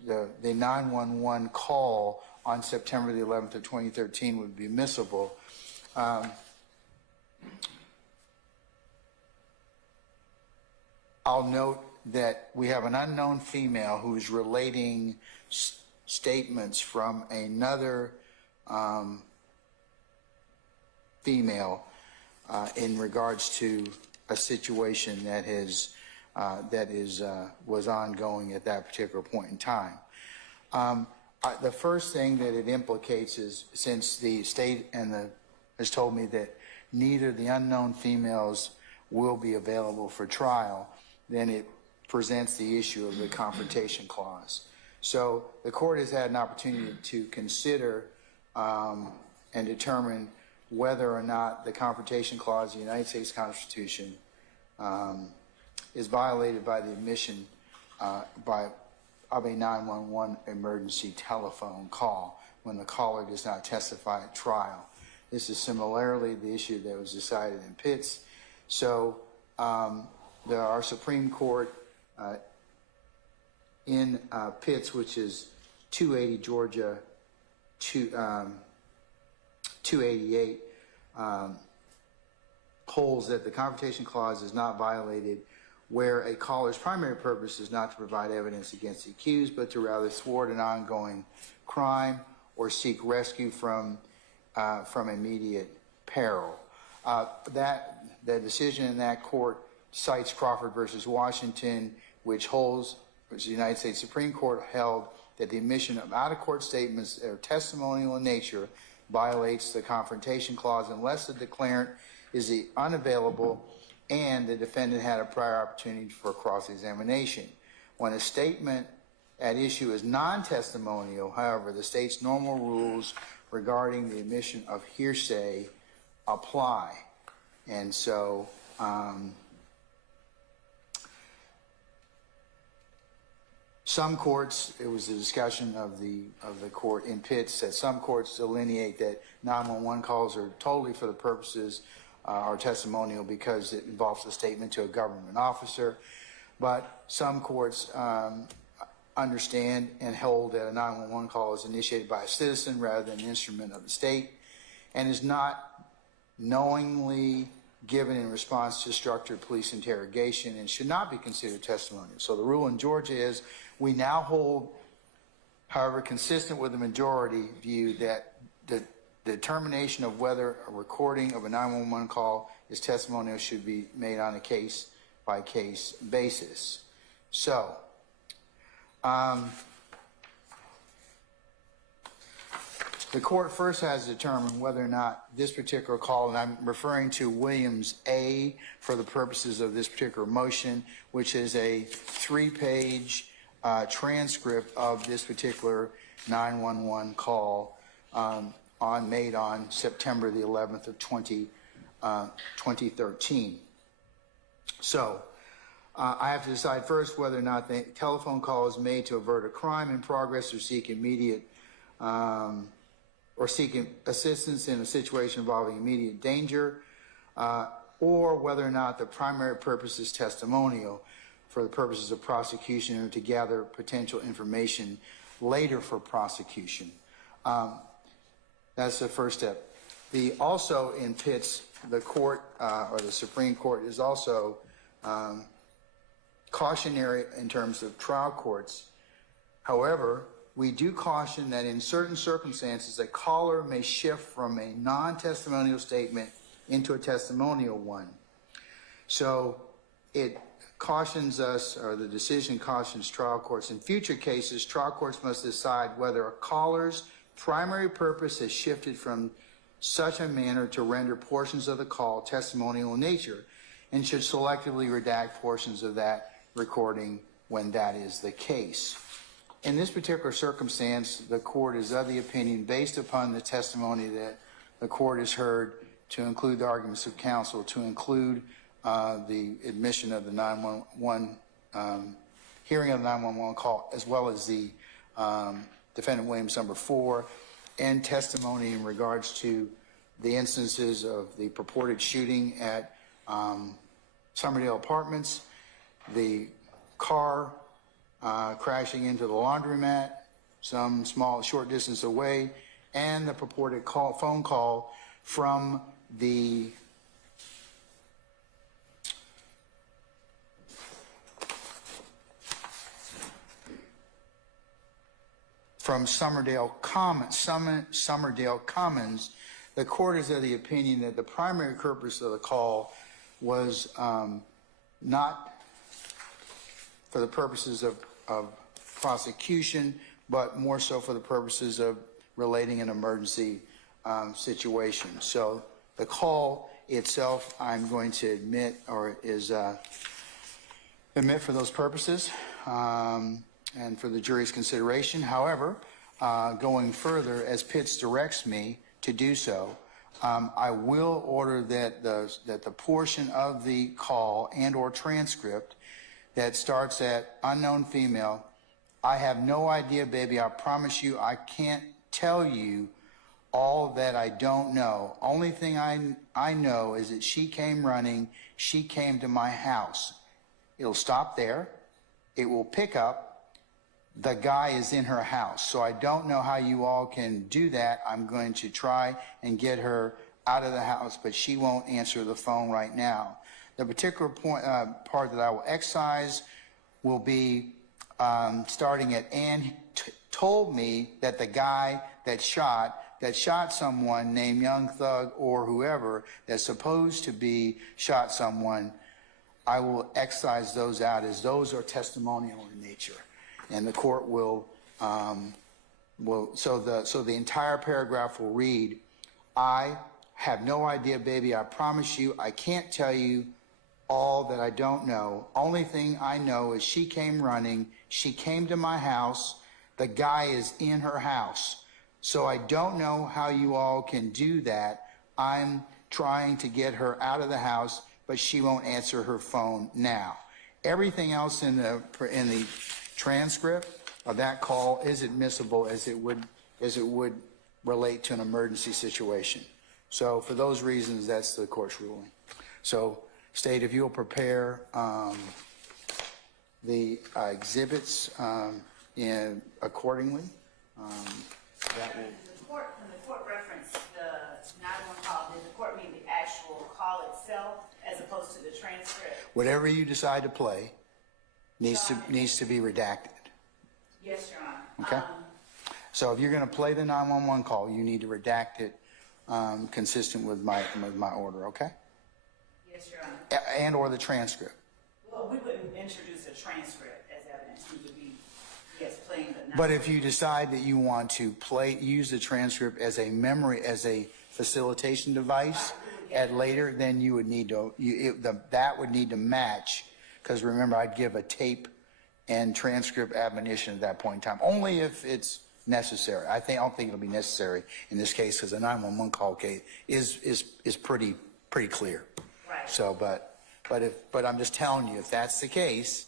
911 call on September the 11th of 2013 would be admissible, I'll note that we have an unknown female who is relating statements from another female in regards to a situation that was ongoing at that particular point in time. The first thing that it implicates is, since the state has told me that neither the unknown females will be available for trial, then it presents the issue of the confrontation clause. So the court has had an opportunity to consider and determine whether or not the confrontation clause of the United States Constitution is violated by the admission of a 911 emergency telephone call when the caller does not testify at trial. This is similarly the issue that was decided in Pitts. So our Supreme Court in Pitts, which is 280 Georgia 288, holds that the confrontation clause is not violated where a caller's primary purpose is not to provide evidence against the accused, but to rather thwart an ongoing crime or seek rescue from immediate peril. The decision in that court cites Crawford versus Washington, which the United States Supreme Court held that the admission of out-of-court statements that are testimonial in nature violates the confrontation clause unless the declarant is unavailable and the defendant had a prior opportunity for cross-examination. When a statement at issue is non-testimonial, however, the state's normal rules regarding the admission of hearsay apply. And so some courts, it was a discussion of the court in Pitts, that some courts delineate that 911 calls are totally for the purposes are testimonial because it involves a statement to a government officer. But some courts understand and hold that a 911 call is initiated by a citizen rather than an instrument of the state and is not knowingly given in response to structured police interrogation and should not be considered testimonial. So the rule in Georgia is we now hold, however, consistent with the majority view, that the determination of whether a recording of a 911 call is testimonial should be made on a case-by-case basis. So, the court first has to determine whether or not this particular call, and I'm referring to Williams A for the purposes of this particular motion, which is a 3-page transcript of this particular 911 call made on September the 11th of 2013. So I have to decide first whether or not the telephone call is made to avert a crime in progress or seek assistance in a situation involving immediate danger. or whether or not the primary purpose is testimonial for the purposes of prosecution or to gather potential information later for prosecution. That's the first step. Also in Pitts, the court or the Supreme Court is also cautionary in terms of trial courts. However, we do caution that in certain circumstances, a caller may shift from a non-testimonial statement into a testimonial one. So it cautions us, or the decision cautions trial courts. In future cases, trial courts must decide whether a caller's primary purpose has shifted from such a manner to render portions of the call testimonial in nature, and should selectively redact portions of that recording when that is the case. In this particular circumstance, the court is of the opinion, based upon the testimony that the court has heard, to include the arguments of counsel, to include the admission of the 911, hearing of the 911 call, as well as the defendant Williams number 4, and testimony in regards to the instances of the purported shooting at Summerdale Apartments, the car crashing into the laundromat some short distance away, and the purported phone call from Summerdale Commons. The court is of the opinion that the primary purpose of the call was not for the purposes of prosecution, but more so for the purposes of relating an emergency situation. So the call itself, I'm going to admit, or is admit for those purposes and for the jury's consideration. However, going further, as Pitts directs me to do so, I will order that the portion of the call and or transcript that starts at unknown female, I have no idea, baby, I promise you I can't tell you all that I don't know. Only thing I know is that she came running, she came to my house. It'll stop there. It will pick up, the guy is in her house. So I don't know how you all can do that. I'm going to try and get her out of the house, but she won't answer the phone right now. The particular part that I will excise will be starting at Ann told me that the guy that shot someone named Young Thug or whoever that's supposed to be shot someone, I will excise those out as those are testimonial in nature. And the court will so the entire paragraph will read, I have no idea, baby, I promise you, I can't tell you all that I don't know. Only thing I know is she came running, she came to my house, the guy is in her house. So I don't know how you all can do that. I'm trying to get her out of the house, but she won't answer her phone now. Everything else in the transcript of that call is admissible as it would relate to an emergency situation. So for those reasons, that's the court's ruling. So State, if you'll prepare the exhibits accordingly, that will. When the court referenced the 911 call, did the court mean the actual call itself as opposed to the transcript? Whatever you decide to play needs to be redacted. Yes, Your Honor. Okay. So if you're going to play the 911 call, you need to redact it consistent with my order. Okay. Yes, Your Honor. And or the transcript. Well, we wouldn't introduce a transcript as evidence. We would be, yes, playing the. But if you decide that you want to use the transcript as a memory, as a facilitation device at later, then you would need to, that would need to match, because remember, I'd give a tape and transcript admonition at that point in time, only if it's necessary. I don't think it'll be necessary in this case, because the 911 call case is pretty clear. Right. So, but I'm just telling you, if that's the case,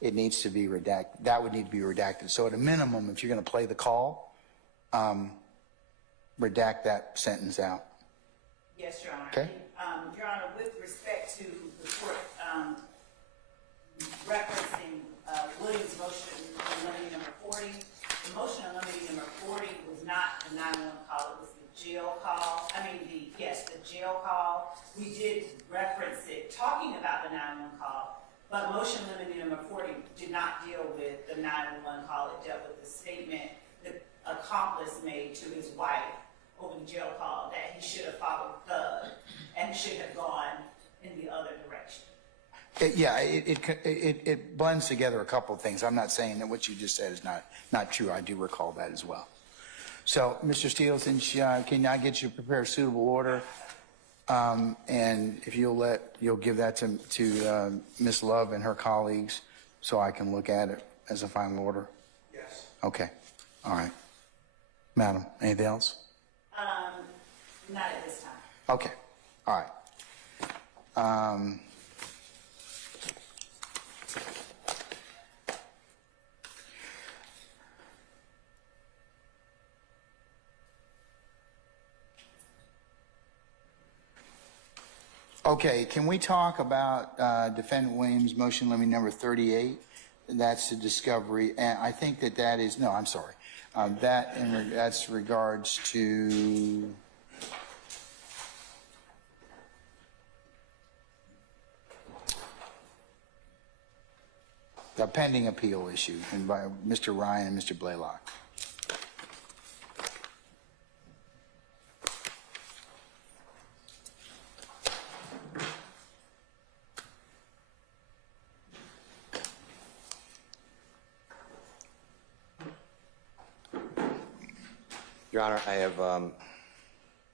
it needs to be redacted. That would need to be redacted. So at a minimum, if you're going to play the call, redact that sentence out. Yes, Your Honor. Okay. Your Honor, with respect to the court referencing Williams' motion on limiting number 40, the motion on limiting number 40 was not the 911 call, it was the jail call. The jail call. We did reference it, talking about the 911 call, but motion limiting number 40 did not deal with the 911 call. It dealt with the statement the accomplice made to his wife over the jail call that he should have followed Thug and should have gone in the other direction. It blends together a couple of things. I'm not saying that what you just said is not true. I do recall that as well. So, Mr. Steele, since can I get you to prepare a suitable order? And if you'll give that to Ms. Love and her colleagues so I can look at it as a final order? Yes. Okay. All right. Madam, anything else? Not at this time. Okay. All right. Okay, can we talk about Defendant Williams' motion limiting number 38? That's the discovery, and I think that is, no, I'm sorry. That's regards to the pending appeal issue and by Mr. Ryan and Mr. Blaylock. Your Honor, I have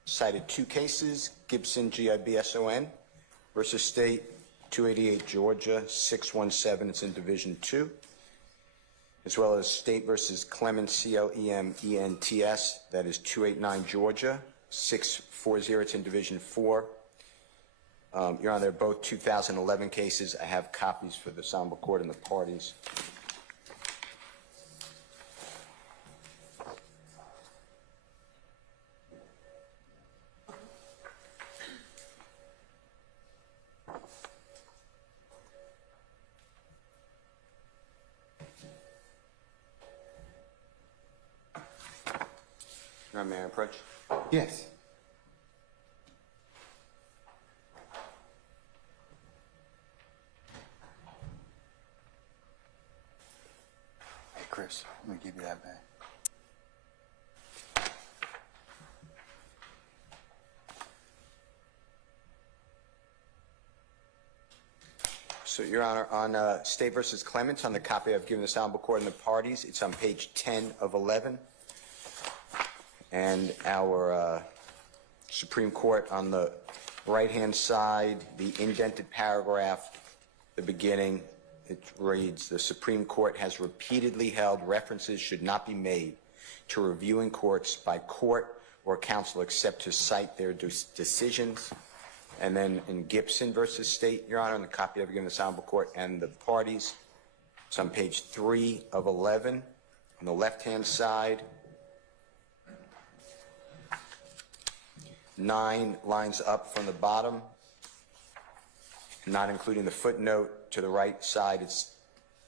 cited two cases, Gibson GIBSON versus State, 288 Georgia, 617, it's in Division 2, as well as State versus Clemens, CLEMENTS, that is 289 Georgia, 640, it's in Division 4. Your Honor, they're both 2011 cases. I have copies for the Honorable Court and the parties. Your Honor, may I approach? Yes. Hey, Chris, let me give you that back. So, Your Honor, on State versus Clements, on the copy I've given the Honorable Court and the parties, it's on page 10 of 11. And our Supreme Court on the right-hand side, the indented paragraph, the beginning, it reads, the Supreme Court has repeatedly held references should not be made to reviewing courts by court or counsel except to cite their decisions. And then in Gibson versus State, Your Honor, in the copy I've given the Honorable Court and the parties, it's on page 3 of 11, on the left-hand side, 9 lines up from the bottom, not including the footnote to the right side.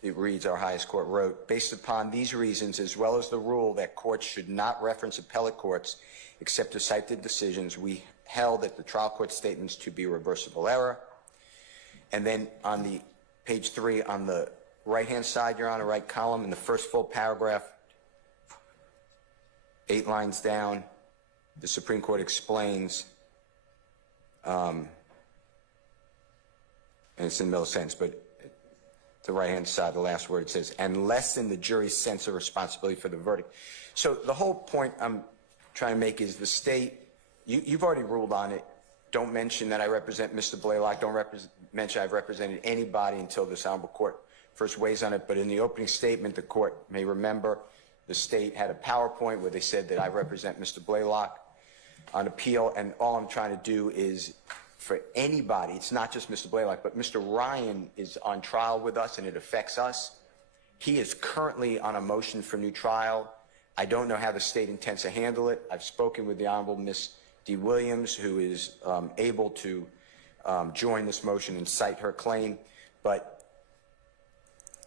It reads, our highest court wrote, based upon these reasons, as well as the rule that courts should not reference appellate courts except to cite the decisions, we held that the trial court statements to be reversible error. And then on the page 3 on the right-hand side, Your Honor, right column, in the first full paragraph, 8 lines down, the Supreme Court explains, and it's in the middle sentence, but the right-hand side, the last word says, and lessen the jury's sense of responsibility for the verdict. So the whole point I'm trying to make is the state, you've already ruled on it. Don't mention that I represent Mr. Blaylock. Don't mention I've represented anybody until this Honorable Court first weighs on it. But in the opening statement, the court may remember the state had a PowerPoint where they said that I represent Mr. Blaylock on appeal, and all I'm trying to do is for anybody, it's not just Mr. Blaylock, but Mr. Ryan is on trial with us and it affects us. He is currently on a motion for new trial. I don't know how the state intends to handle it. I've spoken with the Honorable Miss D. Williams, who is able to join this motion and cite her claim, but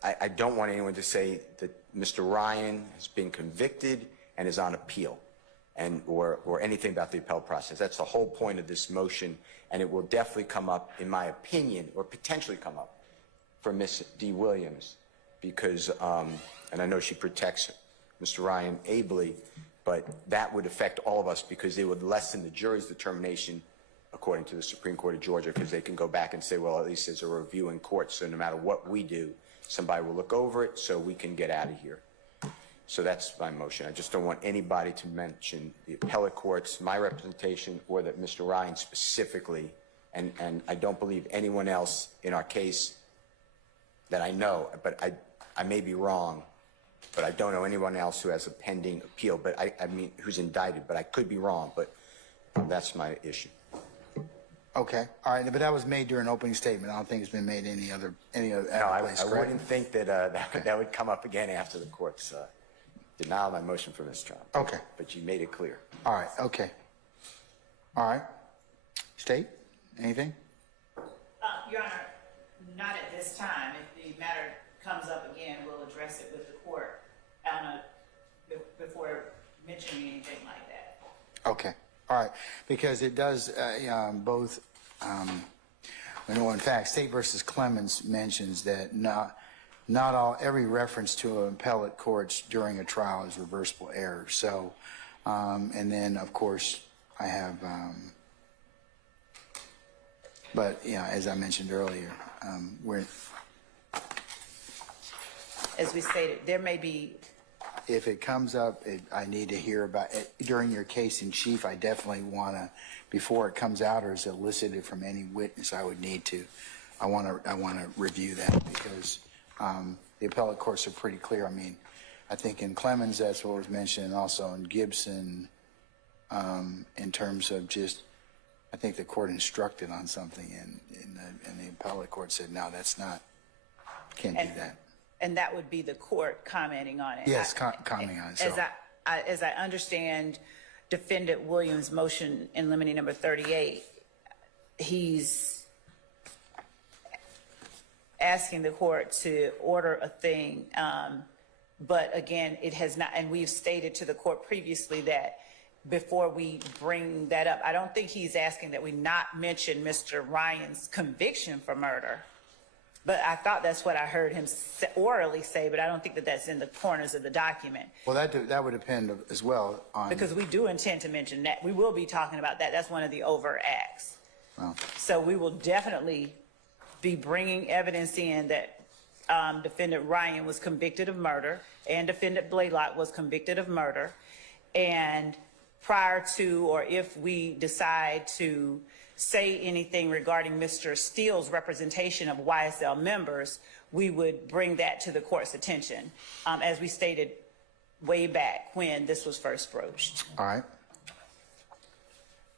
I don't want anyone to say that Mr. Ryan has been convicted and is on appeal, or anything about the appellate process. That's the whole point of this motion, and it will definitely come up, in my opinion, or potentially come up for Ms. D. Williams, because, and I know she protects Mr. Ryan ably, but that would affect all of us because it would lessen the jury's determination, according to the Supreme Court of Georgia, because they can go back and say, well, at least there's a review in court, so no matter what we do, somebody will look over it so we can get out of here. So that's my motion. I just don't want anybody to mention the appellate courts, my representation, or that Mr. Ryan specifically, and I don't believe anyone else in our case that I know, but I may be wrong, but I don't know anyone else who has a pending appeal, but I mean, who's indicted, but I could be wrong, but that's my issue. Okay, all right, but that was made during opening statement. I don't think it's been made any other No, place, I correct? wouldn't think that that would come up again after the court's denial of my motion for mistrial. Okay. But you made it clear. All right, okay. All right. State, anything? Your Honor, not at this time. If the matter comes up again, we'll address it with the court before mentioning anything like that. Okay, all right, because it does, both, in fact, State versus Clemens mentions that not every reference to an appellate courts during a trial is reversible error. So, and then, of course, I have, but, as I mentioned earlier, As we stated, there may be, if it comes up, I need to hear about it during your case in chief. I definitely want to, before it comes out or is elicited from any witness, I would need to. I want to review that because the appellate courts are pretty clear. I mean, I think in Clemens that's what was mentioned, and also in Gibson, in terms of just, I think the court instructed on something, and the appellate court said, no, that's not, can't do that. and that would be the court commenting on it. Yes, commenting on it. So. As I understand Defendant Williams' motion in limine number 38, he's asking the court to order a thing, but again, it has not, and we've stated to the court previously that before we bring that up, I don't think he's asking that we not mention Mr. Ryan's conviction for murder. But I thought that's what I heard him orally say, but I don't think that that's in the corners of the document. Well, that would depend as well on. Because we do intend to mention that. We will be talking about that. That's one of the overt acts. Well, So we will definitely be bringing evidence in that Defendant Ryan was convicted of murder and Defendant Blaylock was convicted of murder. And prior to, or if we decide to say anything regarding Mr. Steele's representation of YSL members, we would bring that to the court's attention, as we stated way back when this was first broached. all right.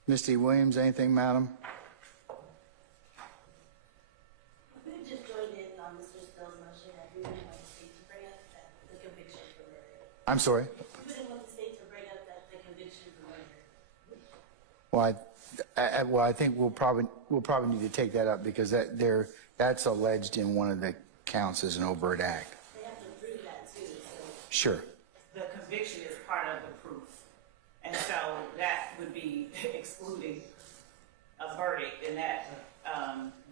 Ms. D. Williams, anything, madam? We just joined in on Mr. Steele's motion that we wouldn't want the state to bring up that the conviction for murder. I'm sorry. We wouldn't want the state to bring up that the conviction for murder. Well, I think we'll probably need to take that up because that's alleged in one of the counts as an overt act. They have to prove that too, so. Sure. The conviction is part of the proof. And so that would be excluding a verdict, and that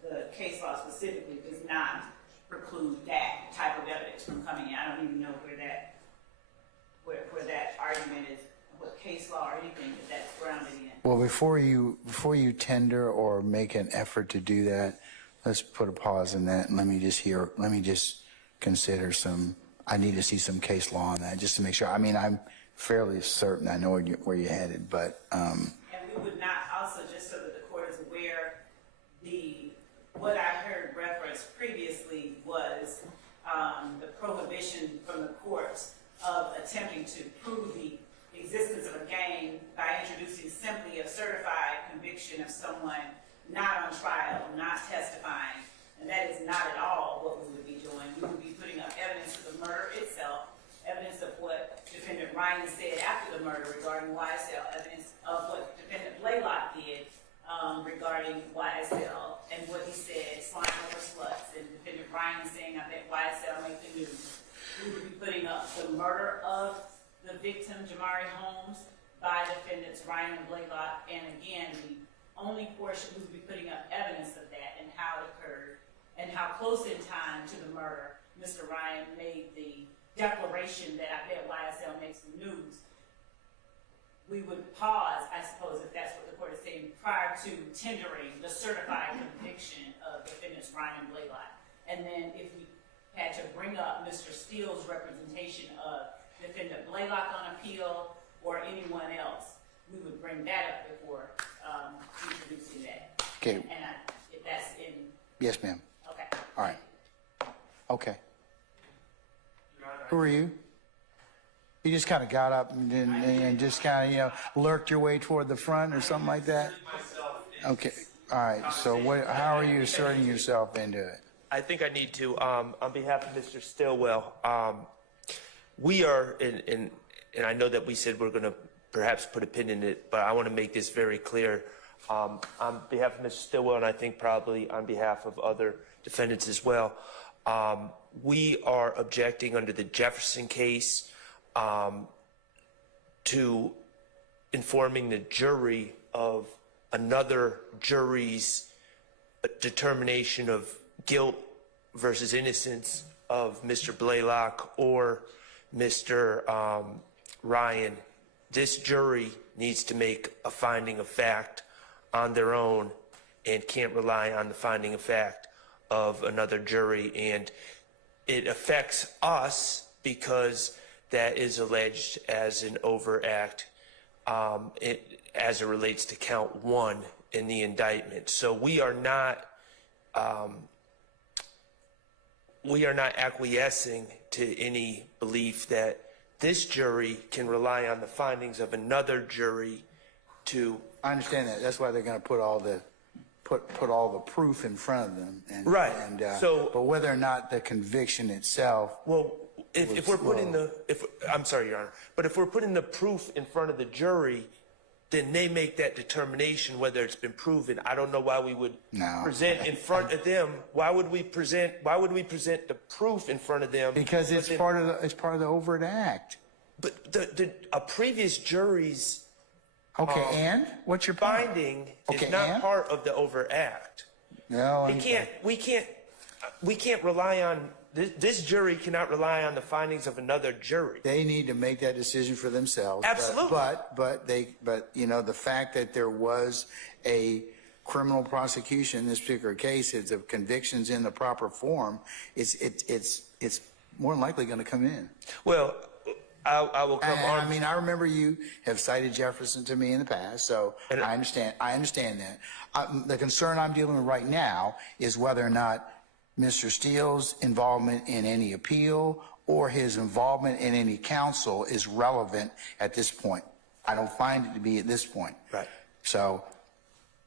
the case law specifically does not preclude that type of evidence from coming in. I don't even know where that argument is, what case law or anything that's grounded in. Well, before you tender or make an effort to do that, let's put a pause in that and let me just consider I need to see some case law on that just to make sure. I mean, I'm fairly certain I know where you're headed, but. And we would not, also just so that the court is aware, what I heard referenced previously was the prohibition from the courts of attempting to prove the existence of a gang by introducing simply a certified conviction of someone not on trial, not testifying. And that is not at all what we would be doing. We would be putting up evidence of the murder itself, evidence of what Defendant Defendant Ryan said after the murder regarding YSL, evidence of what Defendant Blaylock did regarding YSL and what he said, slime over sluts, and Defendant Ryan saying, I bet YSL make the news. We would be putting up the murder of the victim, Jamari Holmes, by defendants Ryan and Blaylock, and again, the only portion we would be putting up evidence of that and how it occurred and how close in time to the murder Mr. Ryan made the declaration that I bet YSL makes the news. We would pause, I suppose, if that's what the court is saying, prior to tendering the certified conviction of defendants Ryan and Blaylock. And then if we had to bring up Mr. Steele's representation of defendant Blaylock on appeal or anyone else, we would bring that up before introducing that. Okay. And if that's in, Yes, ma'am. okay. All right. Okay. Who are you? You just kind of got up and just kind of, you know, lurked your way toward the front or something like that? Okay. All right. So how are you asserting yourself into it? I think I need to, on behalf of Mr. Stillwell, we are, and I know that we said we're going to perhaps put a pin in it, but I want to make this very clear. On behalf of Mr. Stillwell, and I think probably on behalf of other defendants as well, we are objecting under the Jefferson case to informing the jury of another jury's determination of guilt versus innocence of Mr. Blaylock or Mr. Ryan. This jury needs to make a finding of fact on their own and can't rely on the finding of fact of another jury. And it affects us because that is alleged as an overact as it relates to count 1 in the indictment. So we are not acquiescing to any belief that this jury can rely on the findings of another jury to. I understand that. That's why they're going to put all the put all the proof in front of them. And, Right. And, So, but whether or not the conviction itself. Well, if we're putting I'm sorry, Your Honor, but if we're putting the proof in front of the jury, then they make that determination whether it's been proven. I don't know why we would present in front of them. Why would we present the proof in front of them? Because it's part of the overt act. But a previous jury's and what's your point? finding is not part of the overt act. No, We can't rely on this jury cannot rely on the findings of another jury. They need to make that decision for themselves. Absolutely. But you know, the fact that there was a criminal prosecution in this particular case, it's of convictions in the proper form, it's more than likely going to come in. Well, I will come on. I mean, I remember you have cited Jefferson to me in the past, so I understand that. The concern I'm dealing with right now is whether or not Mr. Steele's involvement in any appeal or his involvement in any counsel is relevant at this point. I don't find it to be at this point. Right. So,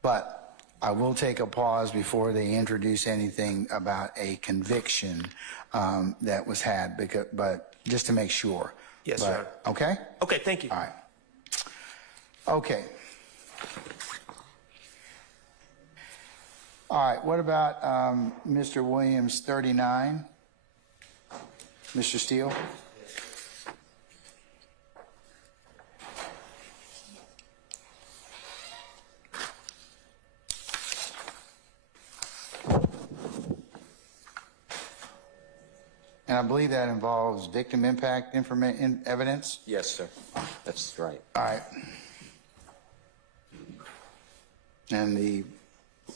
but I will take a pause before they introduce anything about a conviction that was had, but just to make sure. Yes, sir. Okay? Okay, thank you. All right. Okay. All right, what about Mr. Williams, 39? Mr. Steele? And I believe that involves victim impact evidence? Yes, sir. That's right. All right. And the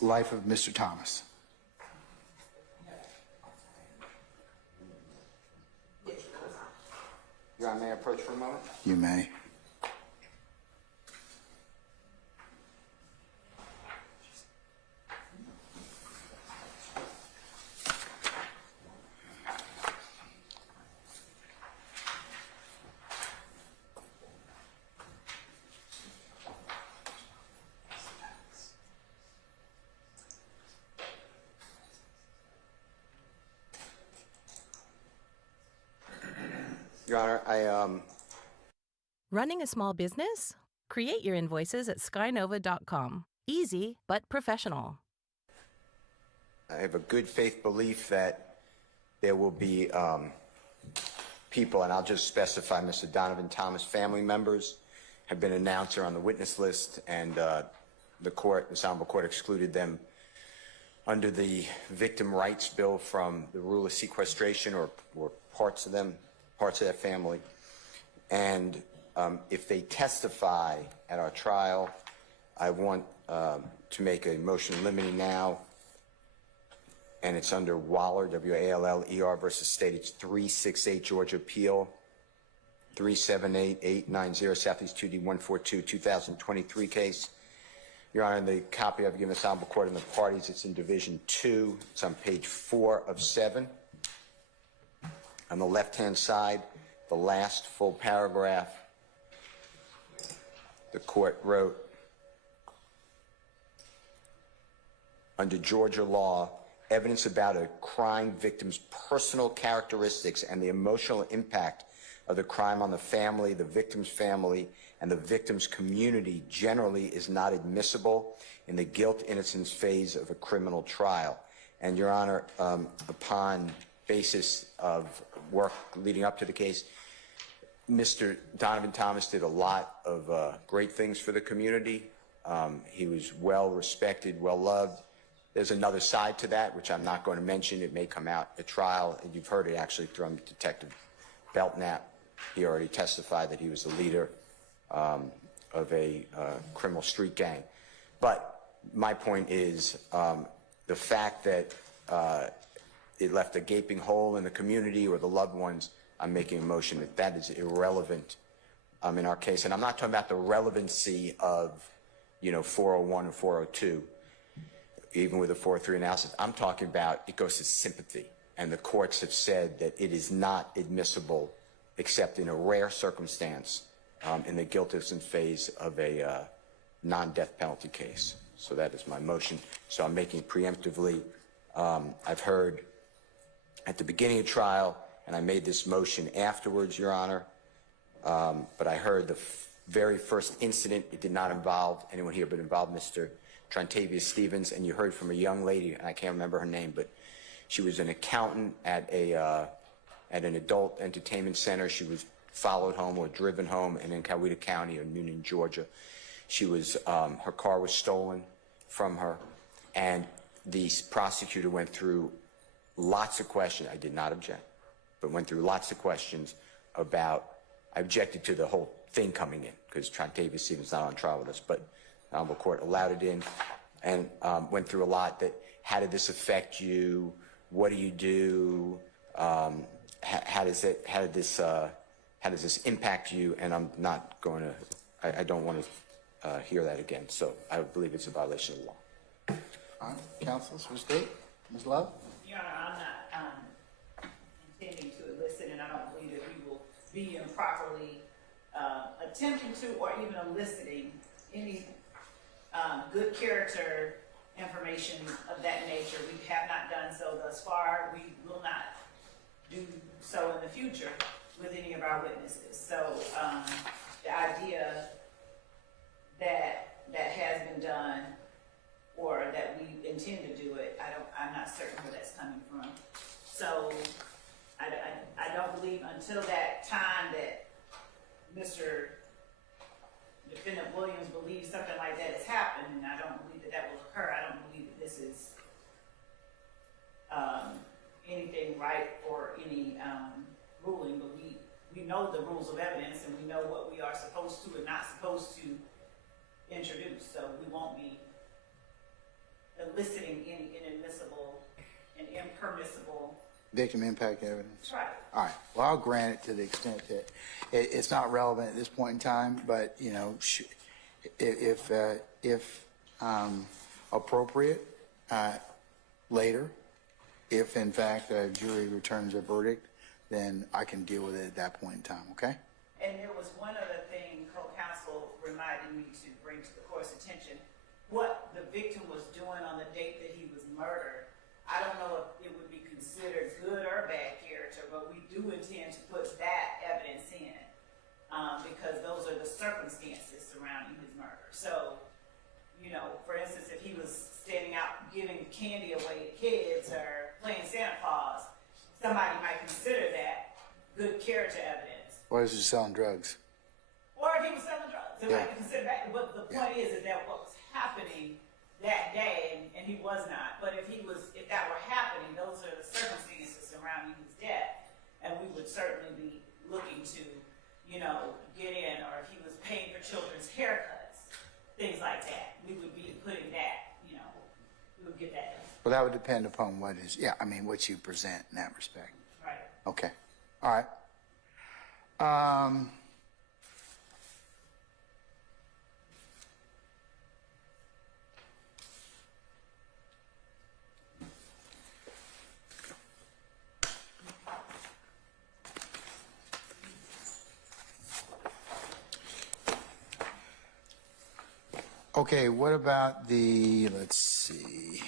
life of Mr. Thomas. Your Honor, may I approach for a moment? You may. Your Honor, Running a small business? Create your invoices at skynova.com. Easy, but professional. I have a good faith belief that there will be people, and I'll just specify Mr. Donovan Thomas family members have been announced are on the witness list, and the court, this honorable court, excluded them under the victim rights bill from the rule of sequestration, or parts of them, parts of that family. And if they testify at our trial, I want to make a motion limiting now, and it's under Waller, W-A-L-L-E-R versus State. It's 368 Georgia Appeal, 378-890 Southeast 2D 142, 2023 case. Your Honor, the copy I've given this honorable court and the parties, it's in Division 2. It's on page 4 of 7. On the left-hand side, the last full paragraph, the court wrote, under Georgia law, evidence about a crime victim's personal characteristics and the emotional impact of the crime on the family, the victim's family, and the victim's community generally is not admissible in the guilt-innocence phase of a criminal trial. And, Your Honor, upon basis of work leading up to the case, Mr. Donovan Thomas did a lot of great things for the community. He was well respected, well loved. There's another side to that, which I'm not going to mention. It may come out at trial. And you've heard it actually from Detective Belknap. He already testified that he was the leader of a criminal street gang. But my point is the fact that it left a gaping hole in the community or the loved ones, I'm making a motion that that is irrelevant in our case. And I'm not talking about the relevancy of, 401 or 402, even with a 403 analysis. I'm talking about it goes to sympathy. And the courts have said that it is not admissible except in a rare circumstance in the guilt-innocence phase of a non-death penalty case. So that is my motion. So I'm making preemptively. I've heard at the beginning of trial, and I made this motion afterwards, Your Honor, but I heard the very first incident. It did not involve anyone here, but involved Mr. Trontavia Stevens, and you heard from a young lady, and I can't remember her name, but she was an accountant at an adult entertainment center. She was followed home or driven home in Coweta County or Noonan, Georgia. She was, her car was stolen from her, and the prosecutor went through lots of questions. I did not object, but went through lots of questions about, I objected to the whole thing coming in because Trontavia Stevens is not on trial with us, but the Honorable Court allowed it in, and went through a lot that, how did this affect you? What do you do? How does this impact you? And I'm not going to, I don't want to hear that again. So I believe it's a violation of the law. All right, counsels for the state, Ms. Love. Your Honor, I'm not intending to elicit, and I don't believe that we will be improperly attempting to or even eliciting any good character information of that nature. We have not done so thus far. We will not do so in the future with any of our witnesses. So the idea that that has been done or that we intend to do it, I'm not certain where that's coming from. So I don't believe until that time that Mr. Defendant Williams believes something like that has happened, and I don't believe that that will occur. I don't believe that this is anything right or any ruling, but we know the rules of evidence and we know what we are supposed to and not supposed to introduce, so we won't be eliciting any inadmissible and impermissible Victim impact evidence. Right. All right. Well, I'll grant it to the extent that it's not relevant at this point in time, but if appropriate, later, if in fact a jury returns a verdict, then I can deal with it at that point in time. Okay. And there was one other thing co-counsel reminded me to bring to the court's attention. What the victim was doing on the date that he was murdered, I don't know if it would be considered good or bad character, but we do intend to put that evidence in. because those are the circumstances surrounding his murder. So, you know, for instance, if he was standing out giving candy away to kids or playing Santa Claus, somebody might consider that good character evidence. Or is he selling drugs? Or if he was selling drugs, it might be considered that. But the point is that what was happening that day, and he was not. But if that were happening, those are the circumstances surrounding his death, and we would certainly be looking to, you know, get in. Or if he was paying for children's haircuts, things like that, we would be putting that, you know, we would get that done. Well, that would depend upon what you present in that respect. Right. Okay. All right. Okay, what about let's see.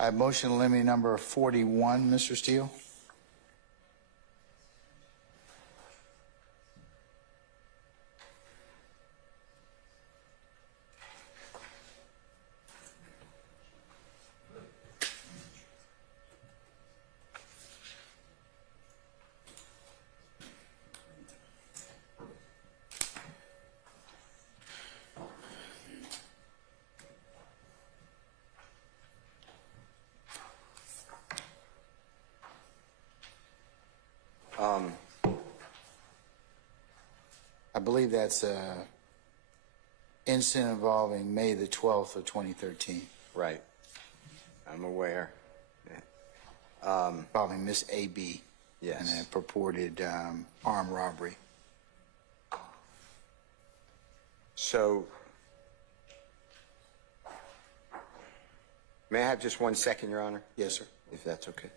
I have motion to limit number 41, Mr. Steele. I believe that's an incident involving May the 12th of 2013. Right. I'm aware. Involving Miss A.B. Yes. And a purported armed robbery. So, may I have just 1 second, Your Honor? Yes, sir. If that's okay.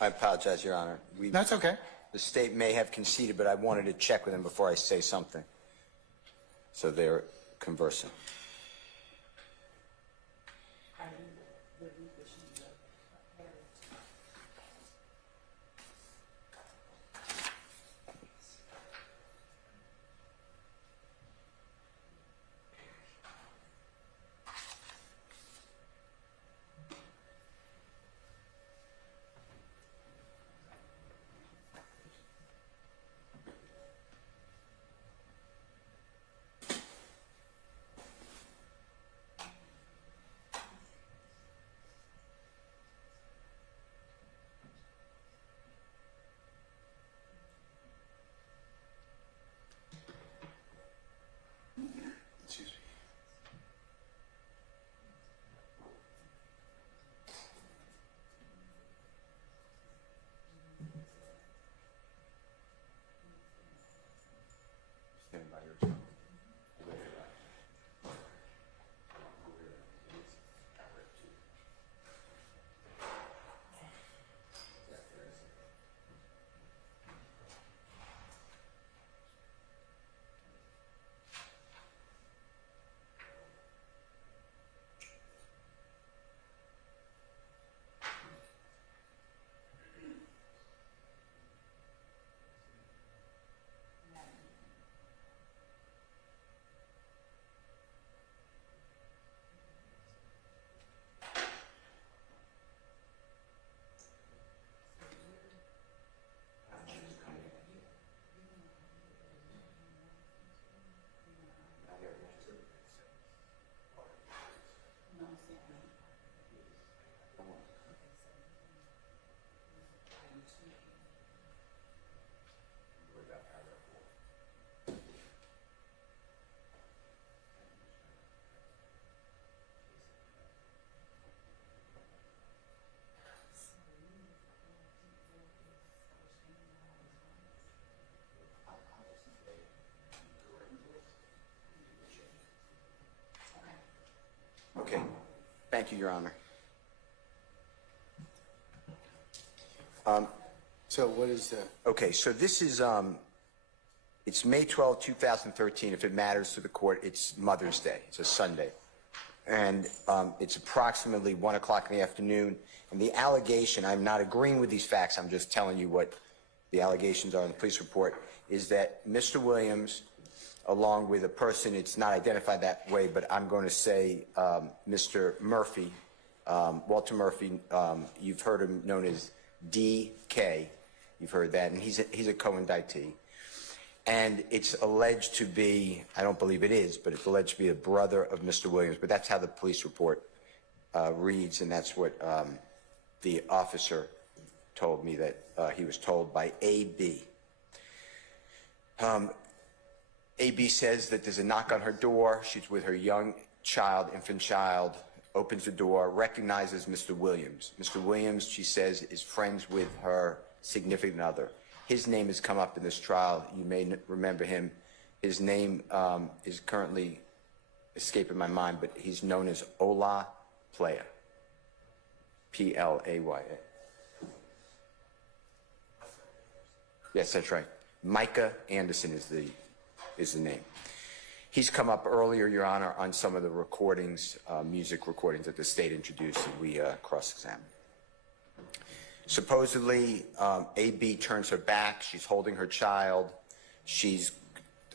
I apologize, Your Honor. That's okay. The state may have conceded, but I wanted to check with them before I say something. So they're conversing. Thank you, Your Honor. So what is the? Okay, so this is, it's May 12, 2013. If it matters to the court, it's Mother's Day. It's a Sunday. And it's approximately 1 o'clock in the afternoon. And the allegation, I'm not agreeing with these facts, I'm just telling you what the allegations are in the police report, is that Mr. Williams, along with a person, it's not identified that way, but I'm going to say Mr. Murphy, Walter Murphy, you've heard him known as DK, you've heard that, and he's a co-indictee. And it's alleged to be, I don't believe it is, but it's alleged to be a brother of Mr. Williams, but that's how the police report reads, and that's what the officer told me that he was told by A.B. A.B. says that there's a knock on her door. She's with her young child, infant child, opens the door, recognizes Mr. Williams. Mr. Williams, she says, is friends with her significant other. His name has come up in this trial. You may remember him. His name is currently escaping my mind, but he's known as Ola Playa, Playa. Yes, that's right. Micah Anderson is the name. He's come up earlier, Your Honor, on some of the recordings, music recordings that the state introduced, and we cross-examined. Supposedly, A.B. turns her back. She's holding her child. She's,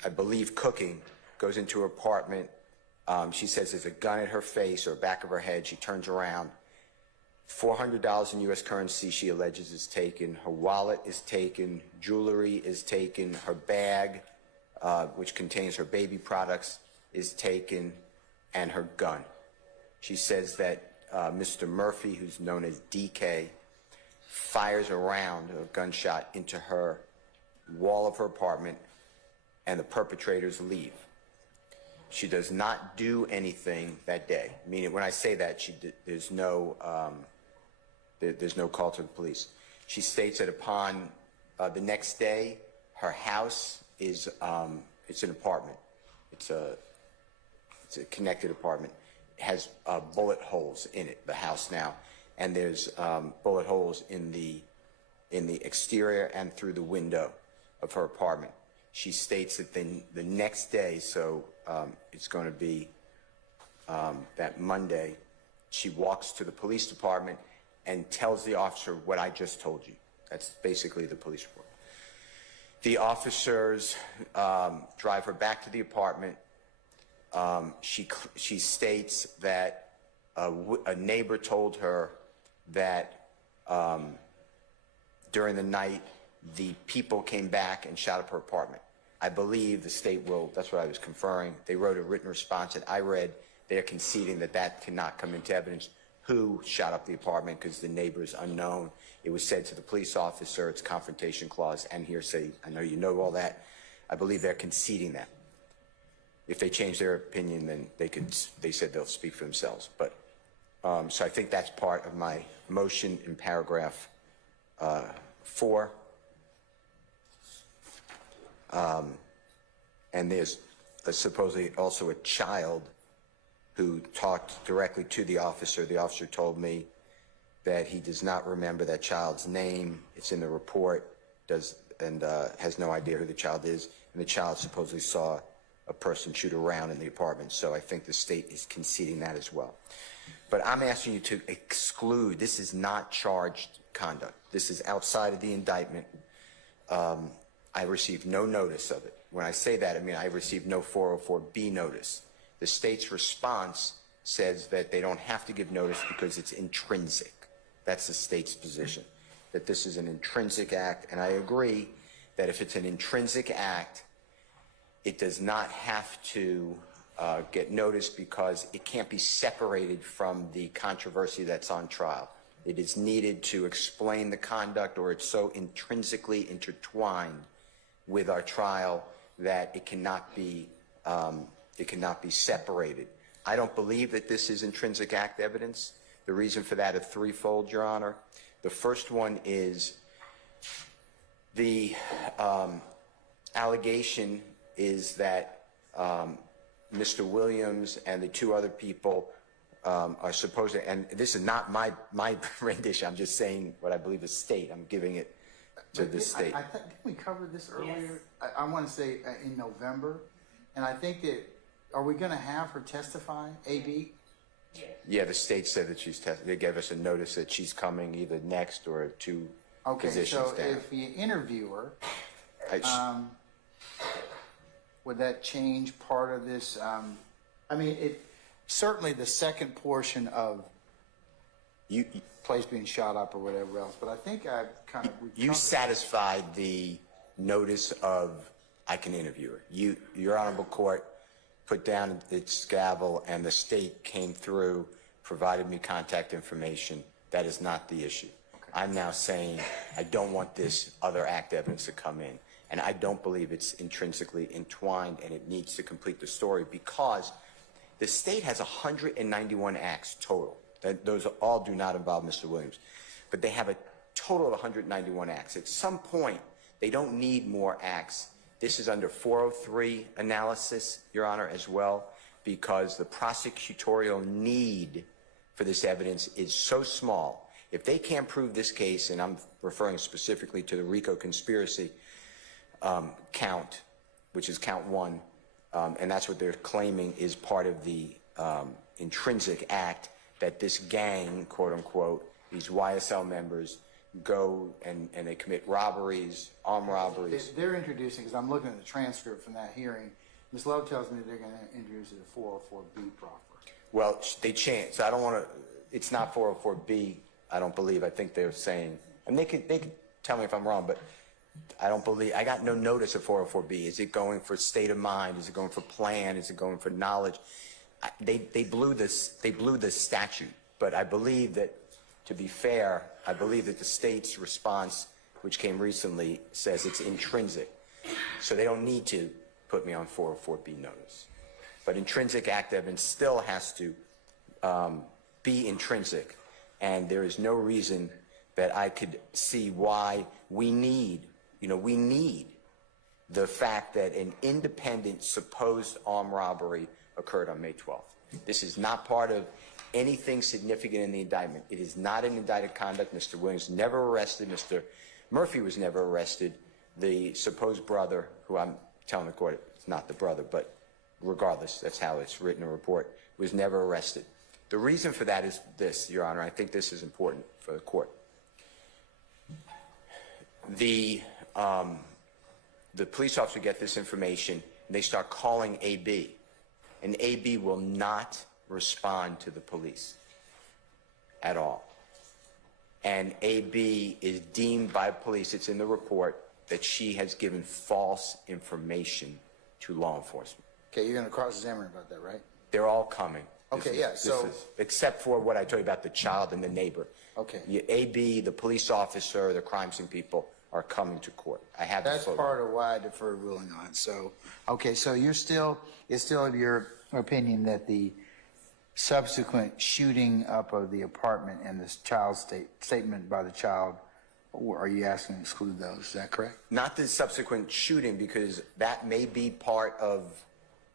I believe, cooking, goes into her apartment. She says there's a gun at her face or back of her head. She turns around. $400 in U.S. currency, she alleges, is taken. Her wallet is taken. Jewelry is taken. Her bag, which contains her baby products, is taken, and her gun. She says that Mr. Murphy, who's known as DK, fires a round of gunshot into her wall of her apartment, and the perpetrators leave. She does not do anything that day. Meaning, when I say that, there's no call to the police. She states that upon the next day, her house is it's an apartment. It's a connected apartment. It has bullet holes in it. The house now. And there's bullet holes in the exterior and through the window of her apartment. She states that the next day, so it's going to be that Monday, she walks to the police department and tells the officer what I just told you. That's basically the police report. The officers drive her back to the apartment. She states that a neighbor told her that during the night, the people came back and shot up her apartment. I believe the state will, that's what I was conferring. They wrote a written response that I read. They're conceding that that cannot come into evidence. Who shot up the apartment, because the neighbor is unknown. It was said to the police officer, it's confrontation clause and hearsay. I know you know all that. I believe they're conceding that. If they change their opinion, then they said they'll speak for themselves. But so I think that's part of my motion in paragraph 4. And there's supposedly also a child who talked directly to the officer. The officer told me that he does not remember that child's name. It's in the report, has no idea who the child is. And the child supposedly saw a person shoot around in the apartment. So I think the state is conceding that as well. But I'm asking you to exclude, this is not charged conduct. This is outside of the indictment. I received no notice of it. When I say that, I mean I received no 404B notice. The state's response says that they don't have to give notice because it's intrinsic. That's the state's position, that this is an intrinsic act. And I agree that if it's an intrinsic act, it does not have to get notice because it can't be separated from the controversy that's on trial. It is needed to explain the conduct, or it's so intrinsically intertwined with our trial that it cannot be separated. I don't believe that this is intrinsic act evidence. The reason for that is threefold, Your Honor. The first one is the allegation is that Mr. Williams and the two other people are supposed to, and this is not my rendition, I'm just saying what I believe the state, I'm giving it to the state. I think, didn't we cover this earlier? I want to say in November, and I think that, are we going to have her testify, AB? Yeah, the state said that they gave us a notice that she's coming either next or two positions so down. if you interview her, would that change part of this? I mean, certainly the second portion of place being shot up or whatever else, but I think I kind of... You satisfied the notice of, I can interview her. Your Honorable Court put down its gavel and the state came through, provided me contact information. That is not the issue. I'm now saying I don't want this other act evidence to come in, and I don't believe it's intrinsically entwined and it needs to complete the story because the state has 191 acts total. Those all do not involve Mr. Williams, but they have a total of 191 acts. At some point, they don't need more acts. This is under 403 analysis, Your Honor, as well, because the prosecutorial need for this evidence is so small. If they can't prove this case, and I'm referring specifically to the RICO conspiracy count, which is count 1, and that's what they're claiming is part of the intrinsic act that this gang, quote unquote, these YSL members go and they commit robberies, armed robberies. They're introducing, because I'm looking at the transcript from that hearing, Ms. Love tells me they're going to introduce it a 404B proffer. Well, they changed. So I don't want to, it's not 404B, I don't believe. I think they're saying, and they could tell me if I'm wrong, but I don't believe, I got no notice of 404B. Is it going for state of mind? Is it going for plan? Is it going for knowledge? They blew the statute, but I believe that, to be fair, I believe that the state's response, which came recently, says it's intrinsic. So they don't need to put me on 404B notice. But intrinsic act evidence still has to be intrinsic, and there is no reason that I could see why we need the fact that an independent supposed armed robbery occurred on May 12th. This is not part of anything significant in the indictment. It is not an indicted conduct. Mr. Williams never arrested. Mr. Murphy was never arrested. The supposed brother, who I'm telling the court it's not the brother, but regardless, that's how it's written in a report, was never arrested. The reason for that is this, Your Honor. I think this is important for the court. The police officer get this information, and they start calling AB, and AB will not respond to the police at all. And AB is deemed by police, it's in the report, that she has given false information to law enforcement. Okay, you're going to cross-examine about that, right? They're all coming. Okay, Except for what I told you about the child and the neighbor. Okay. AB, the police officer, the crime scene people are coming to court. I have That's the photo. part of why I deferred ruling on it. So, okay, so it's still of your opinion that the subsequent shooting up of the apartment and this child's statement by the child, are you asking to exclude those? Is that correct? Not the subsequent shooting, because that may be part of,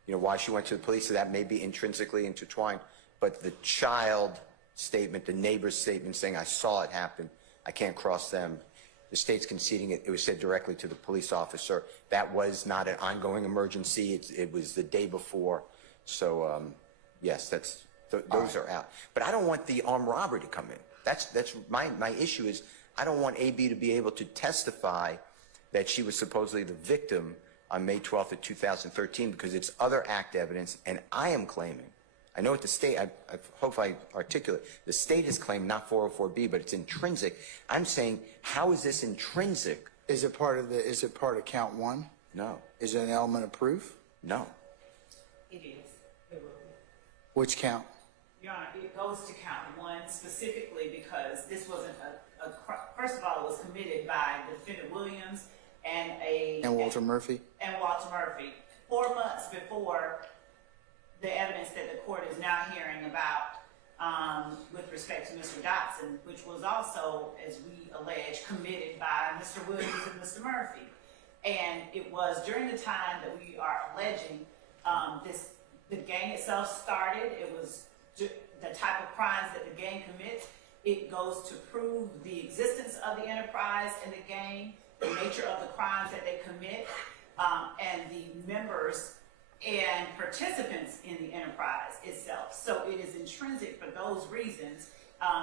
why she went to the police, so that may be intrinsically intertwined. But the child statement, the neighbor's statement saying, I saw it happen, I can't cross them. The state's conceding it. It was said directly to the police officer. That was not an ongoing emergency. It was the day before. So, yes, those are out. But I don't want the armed robbery to come in. That's my issue is I don't want AB to be able to testify that she was supposedly the victim on May 12th of 2013 because it's other act evidence, and I am claiming, I know what the state, I hope I articulate, the state has claimed not 404B, but it's intrinsic. I'm saying, how is this intrinsic? Is it part of count 1? No. Is it an element of proof? No. It is. It will be. Which count? Your Honor, it goes to count 1 specifically because this wasn't first of all, it was committed by defendant Williams and Walter Murphy? And Walter Murphy. 4 months before the evidence that the court is now hearing about with respect to Mr. Dotson, which was also, as we allege, committed by Mr. Williams and Mr. Murphy. And it was during the time that we are alleging the gang itself started. It was the type of crimes that the gang commits. It goes to prove the existence of the enterprise and the gang, the nature of the crimes that they commit, and the members and participants in the enterprise itself. So it is intrinsic for those reasons.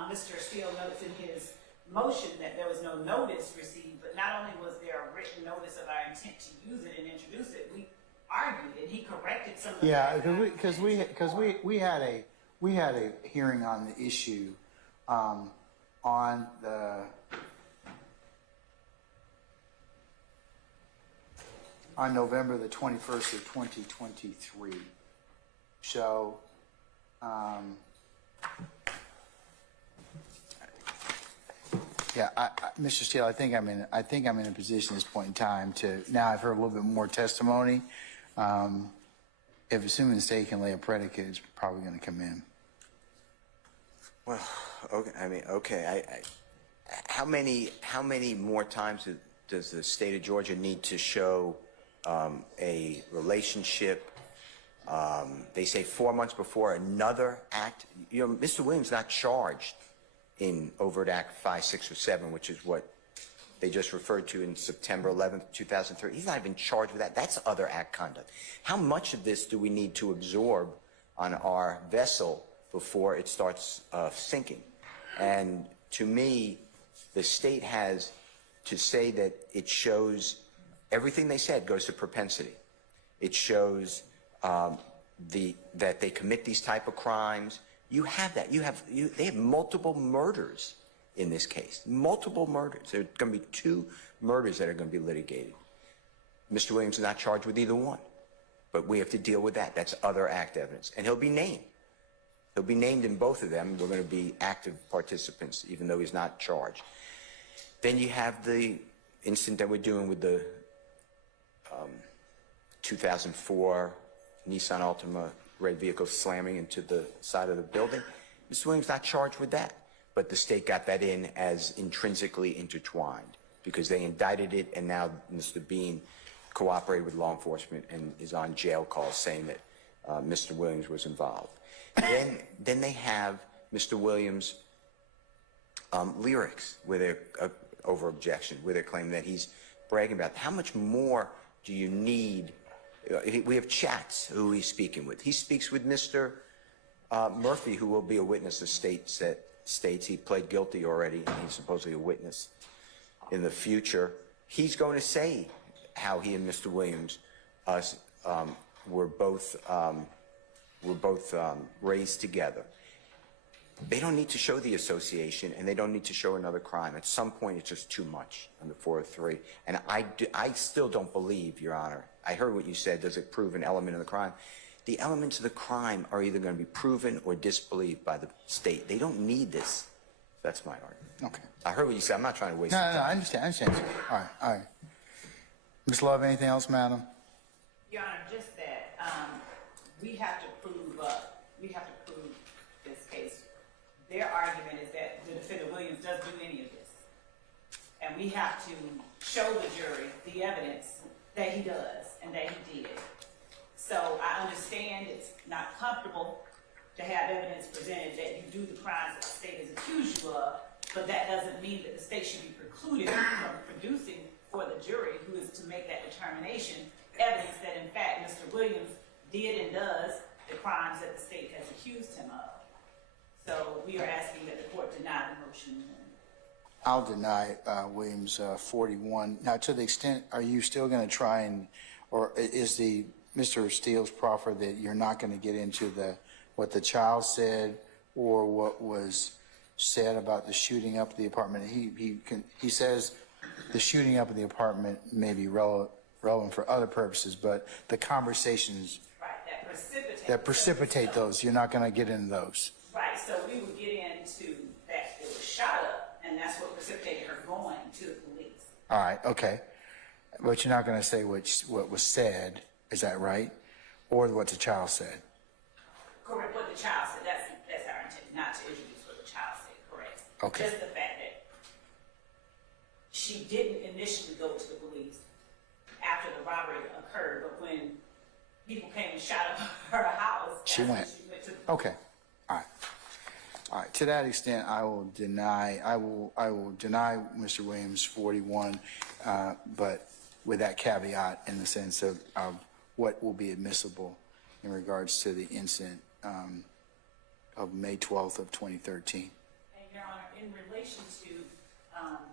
Mr. Steele notes in his motion that there was no notice received, but not only was there a written notice of our intent to use it and introduce it, we argued and he corrected some of the. Yeah, because we had a hearing on the issue on November the 21st of 2023. So, yeah, Mr. Steele, I think I'm in a position at this point in time to, now I've heard a little bit more testimony. If assuming the state can lay a predicate, it's probably going to come in. Well, okay, I mean, okay, how many more times does the state of Georgia need to show a relationship? They say 4 months before another act. You know, Mr. Williams not charged in overt act 5, 6, or 7, which is what they just referred to in September 11th, 2003. He's not even charged with that. That's other act conduct. How much of this do we need to absorb on our vessel before it starts sinking? And to me, the state has to say that it shows everything they said goes to propensity. It shows that they commit these type of crimes. You have that. They have multiple murders in this case. Multiple murders. There are going to be 2 murders that are going to be litigated. Mr. Williams is not charged with either one, but we have to deal with that. That's other act evidence, and he'll be named. He'll be named in both of them. We're going to be active participants, even though he's not charged. Then you have the incident that we're doing with the 2004 Nissan Altima red vehicle slamming into the side of the building. Mr. Williams not charged with that, but the state got that in as intrinsically intertwined because they indicted it, and now Mr. Bean cooperated with law enforcement and is on jail calls saying that Mr. Williams was involved. Then they have Mr. Williams' lyrics with their over objection, with their claim that he's bragging about. How much more do you need? We have chats who he's speaking with. He speaks with Mr. Murphy, who will be a witness. The state states he pled guilty already, and he's supposedly a witness in the future. He's going to say how he and Mr. Williams were both raised together. They don't need to show the association, and they don't need to show another crime. At some point, it's just too much under 403. And I still don't believe, Your Honor. I heard what you said. Does it prove an element of the crime? The elements of the crime are either going to be proven or disbelieved by the state. They don't need this. That's my argument. Okay. I heard what you said. I'm not trying to waste No, your time. I understand. Sir. All right. Ms. Love, anything else, madam? Your Honor, just that we have to prove this case. Their argument is that the defendant Williams doesn't do any of this, and we have to show the jury the evidence that he does and that he did. So I understand it's not comfortable to have evidence presented that you do the crimes that the state has accused you of, but that doesn't mean that the state should be precluded from producing for the jury, who is to make that determination, evidence that in fact Mr. Williams did and does the crimes that the state has accused him of. So we are asking that the court deny the motion. I'll deny Williams 41. Now, to the extent, are you still going to try and, or is Mr. Steele's proffer that you're not going to get into what the child said or what was said about the shooting up the apartment? He says the shooting up of the apartment may be relevant for other purposes, but the conversations that precipitate those, you're not going to get into those. Right, so we would get into that it was shot up, and that's what precipitated her going to the police. All right, okay. But you're not going to say what was said, is that right? Or what the child said? Correct, what the child said. That's our intent, not to introduce what the child said, correct. Okay. Just the fact that she didn't initially go to the police after the robbery occurred, but when people came and shot up her house, She went. She went to the Okay, all right. All right, to that extent, I will deny Mr. Williams 41, but with that caveat in the sense of what will be admissible in regards to the incident of May 12th of 2013. And Your Honor, in relation to,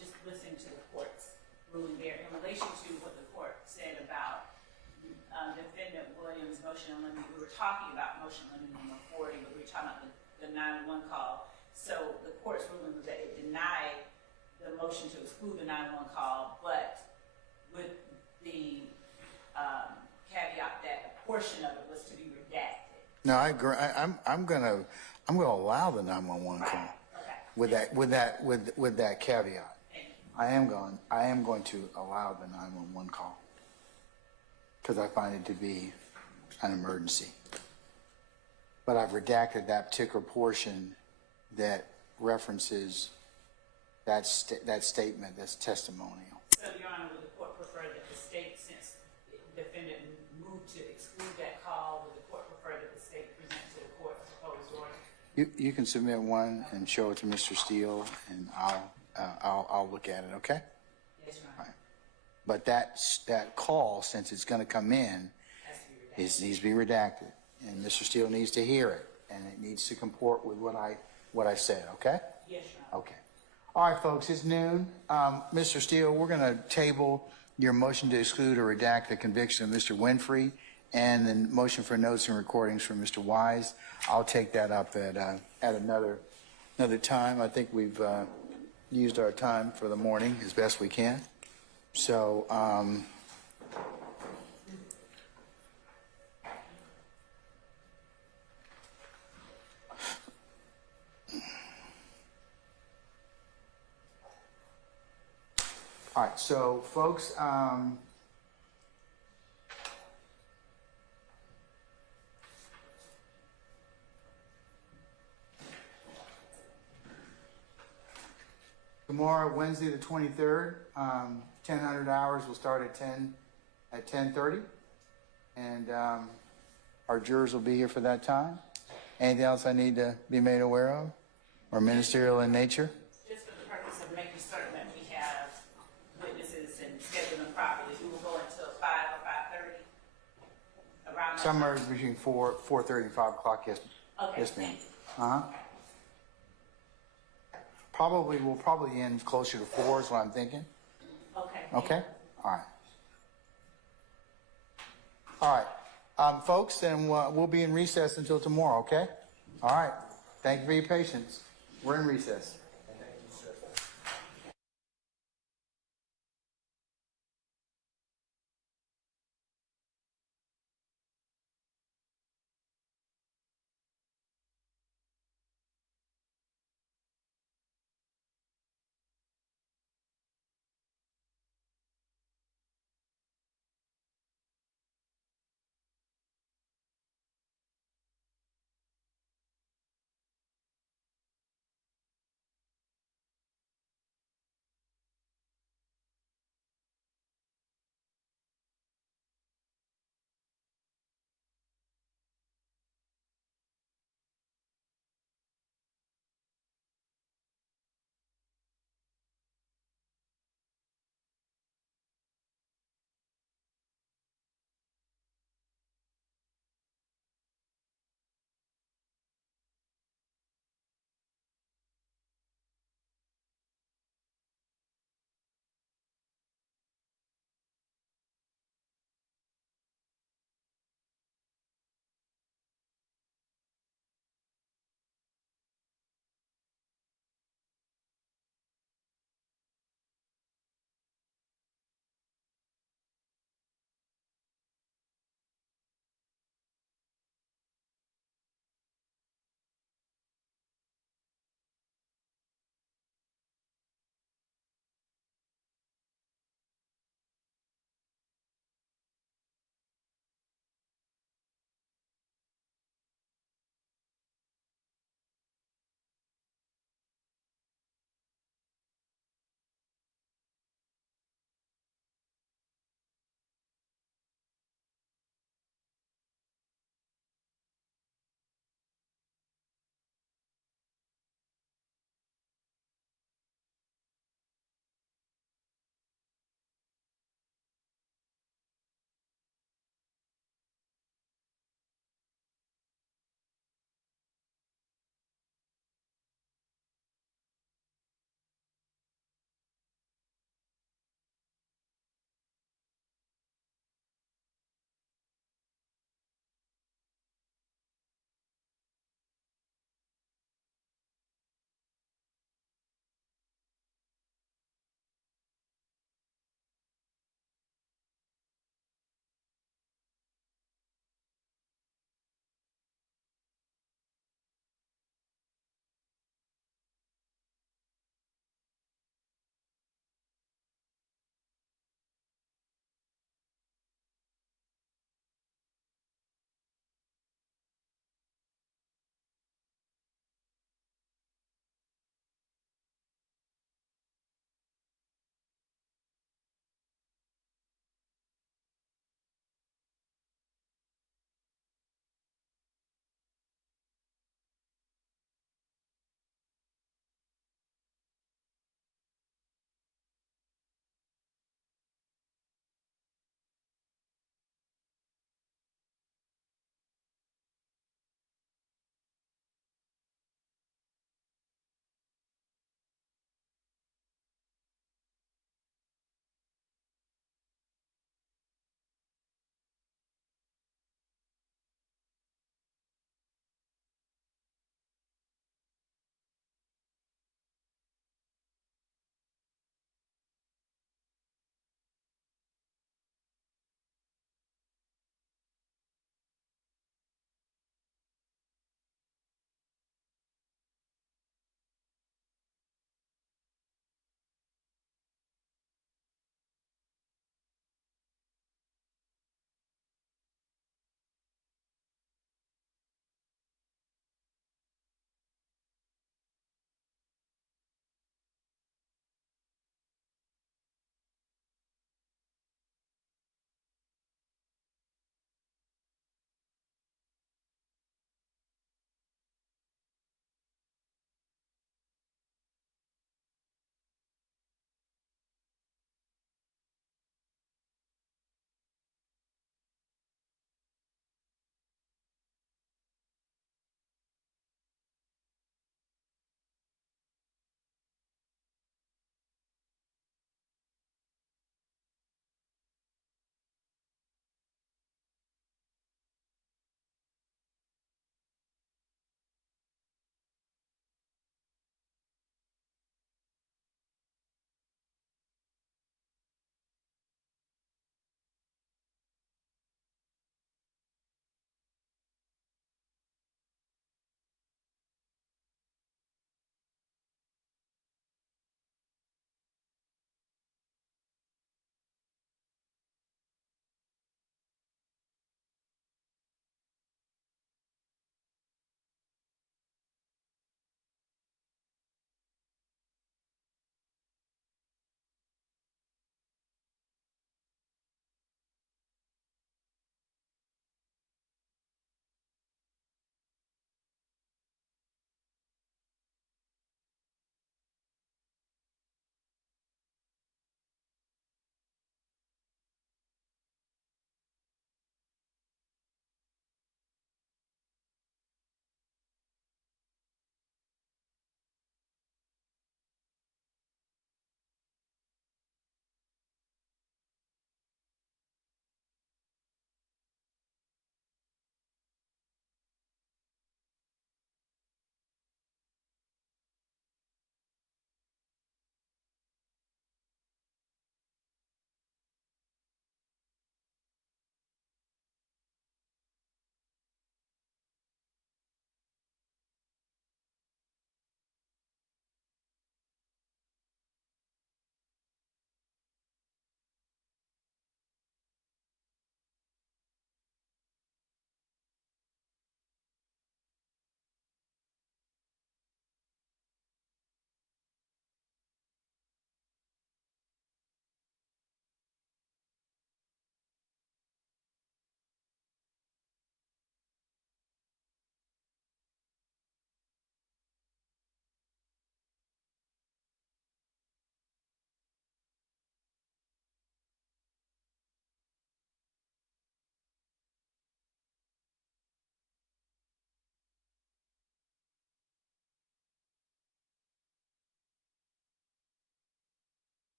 just listening to the court's ruling there, in relation to what the court said about defendant Williams' motion in limine, we were talking about motion in limine number 40, but we were talking about the 911 call. So the court's ruling was that it denied the motion to exclude the 911 call, but with the caveat that a portion of it was to be redacted. No, I agree. I'm gonna allow the 911 call with that caveat. I am going to allow the 911 call because I find it to be an emergency. But I've redacted that particular portion that references that statement that's testimonial. So, Your Honor, would the court prefer that the state, since the defendant moved to exclude that call, would the court prefer that the state present to the court a proposed order? You can submit one and show it to Mr. Steele, and I'll look at it. Okay. Yes, Your Honor. Right. But that call, since it's going to come in, needs to be redacted, and Mr. Steele needs to hear it, and it needs to comport with what I said. Okay. Yes, Your Honor. Okay. All right, folks. It's noon. Mr. Steele, we're going to table your motion to exclude or redact the conviction of Mr. Winfrey, and the motion for notes and recordings from Mr. Wise. I'll take that up at another time. I think we've used our time for the morning as best we can. So, all right, so folks, tomorrow, Wednesday the 23rd, 1000 hours will start at 10:30, and our jurors will be here for that time. Anything else I need to be made aware of, or ministerial in nature? Just for the purpose of making certain that we have witnesses and schedule them properly, we will go until 5 or 5:30. Around that Somewhere time. between 4:30 and 5 o'clock. Yes. Okay, Yes, ma'am. thank you. We'll probably end closer to 4 is what I'm thinking. Okay. Okay? All right. All right. Folks, then we'll be in recess until tomorrow, okay? All right. Thank you for your patience. We're in recess.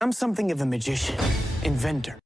I'm something of a magician, inventor.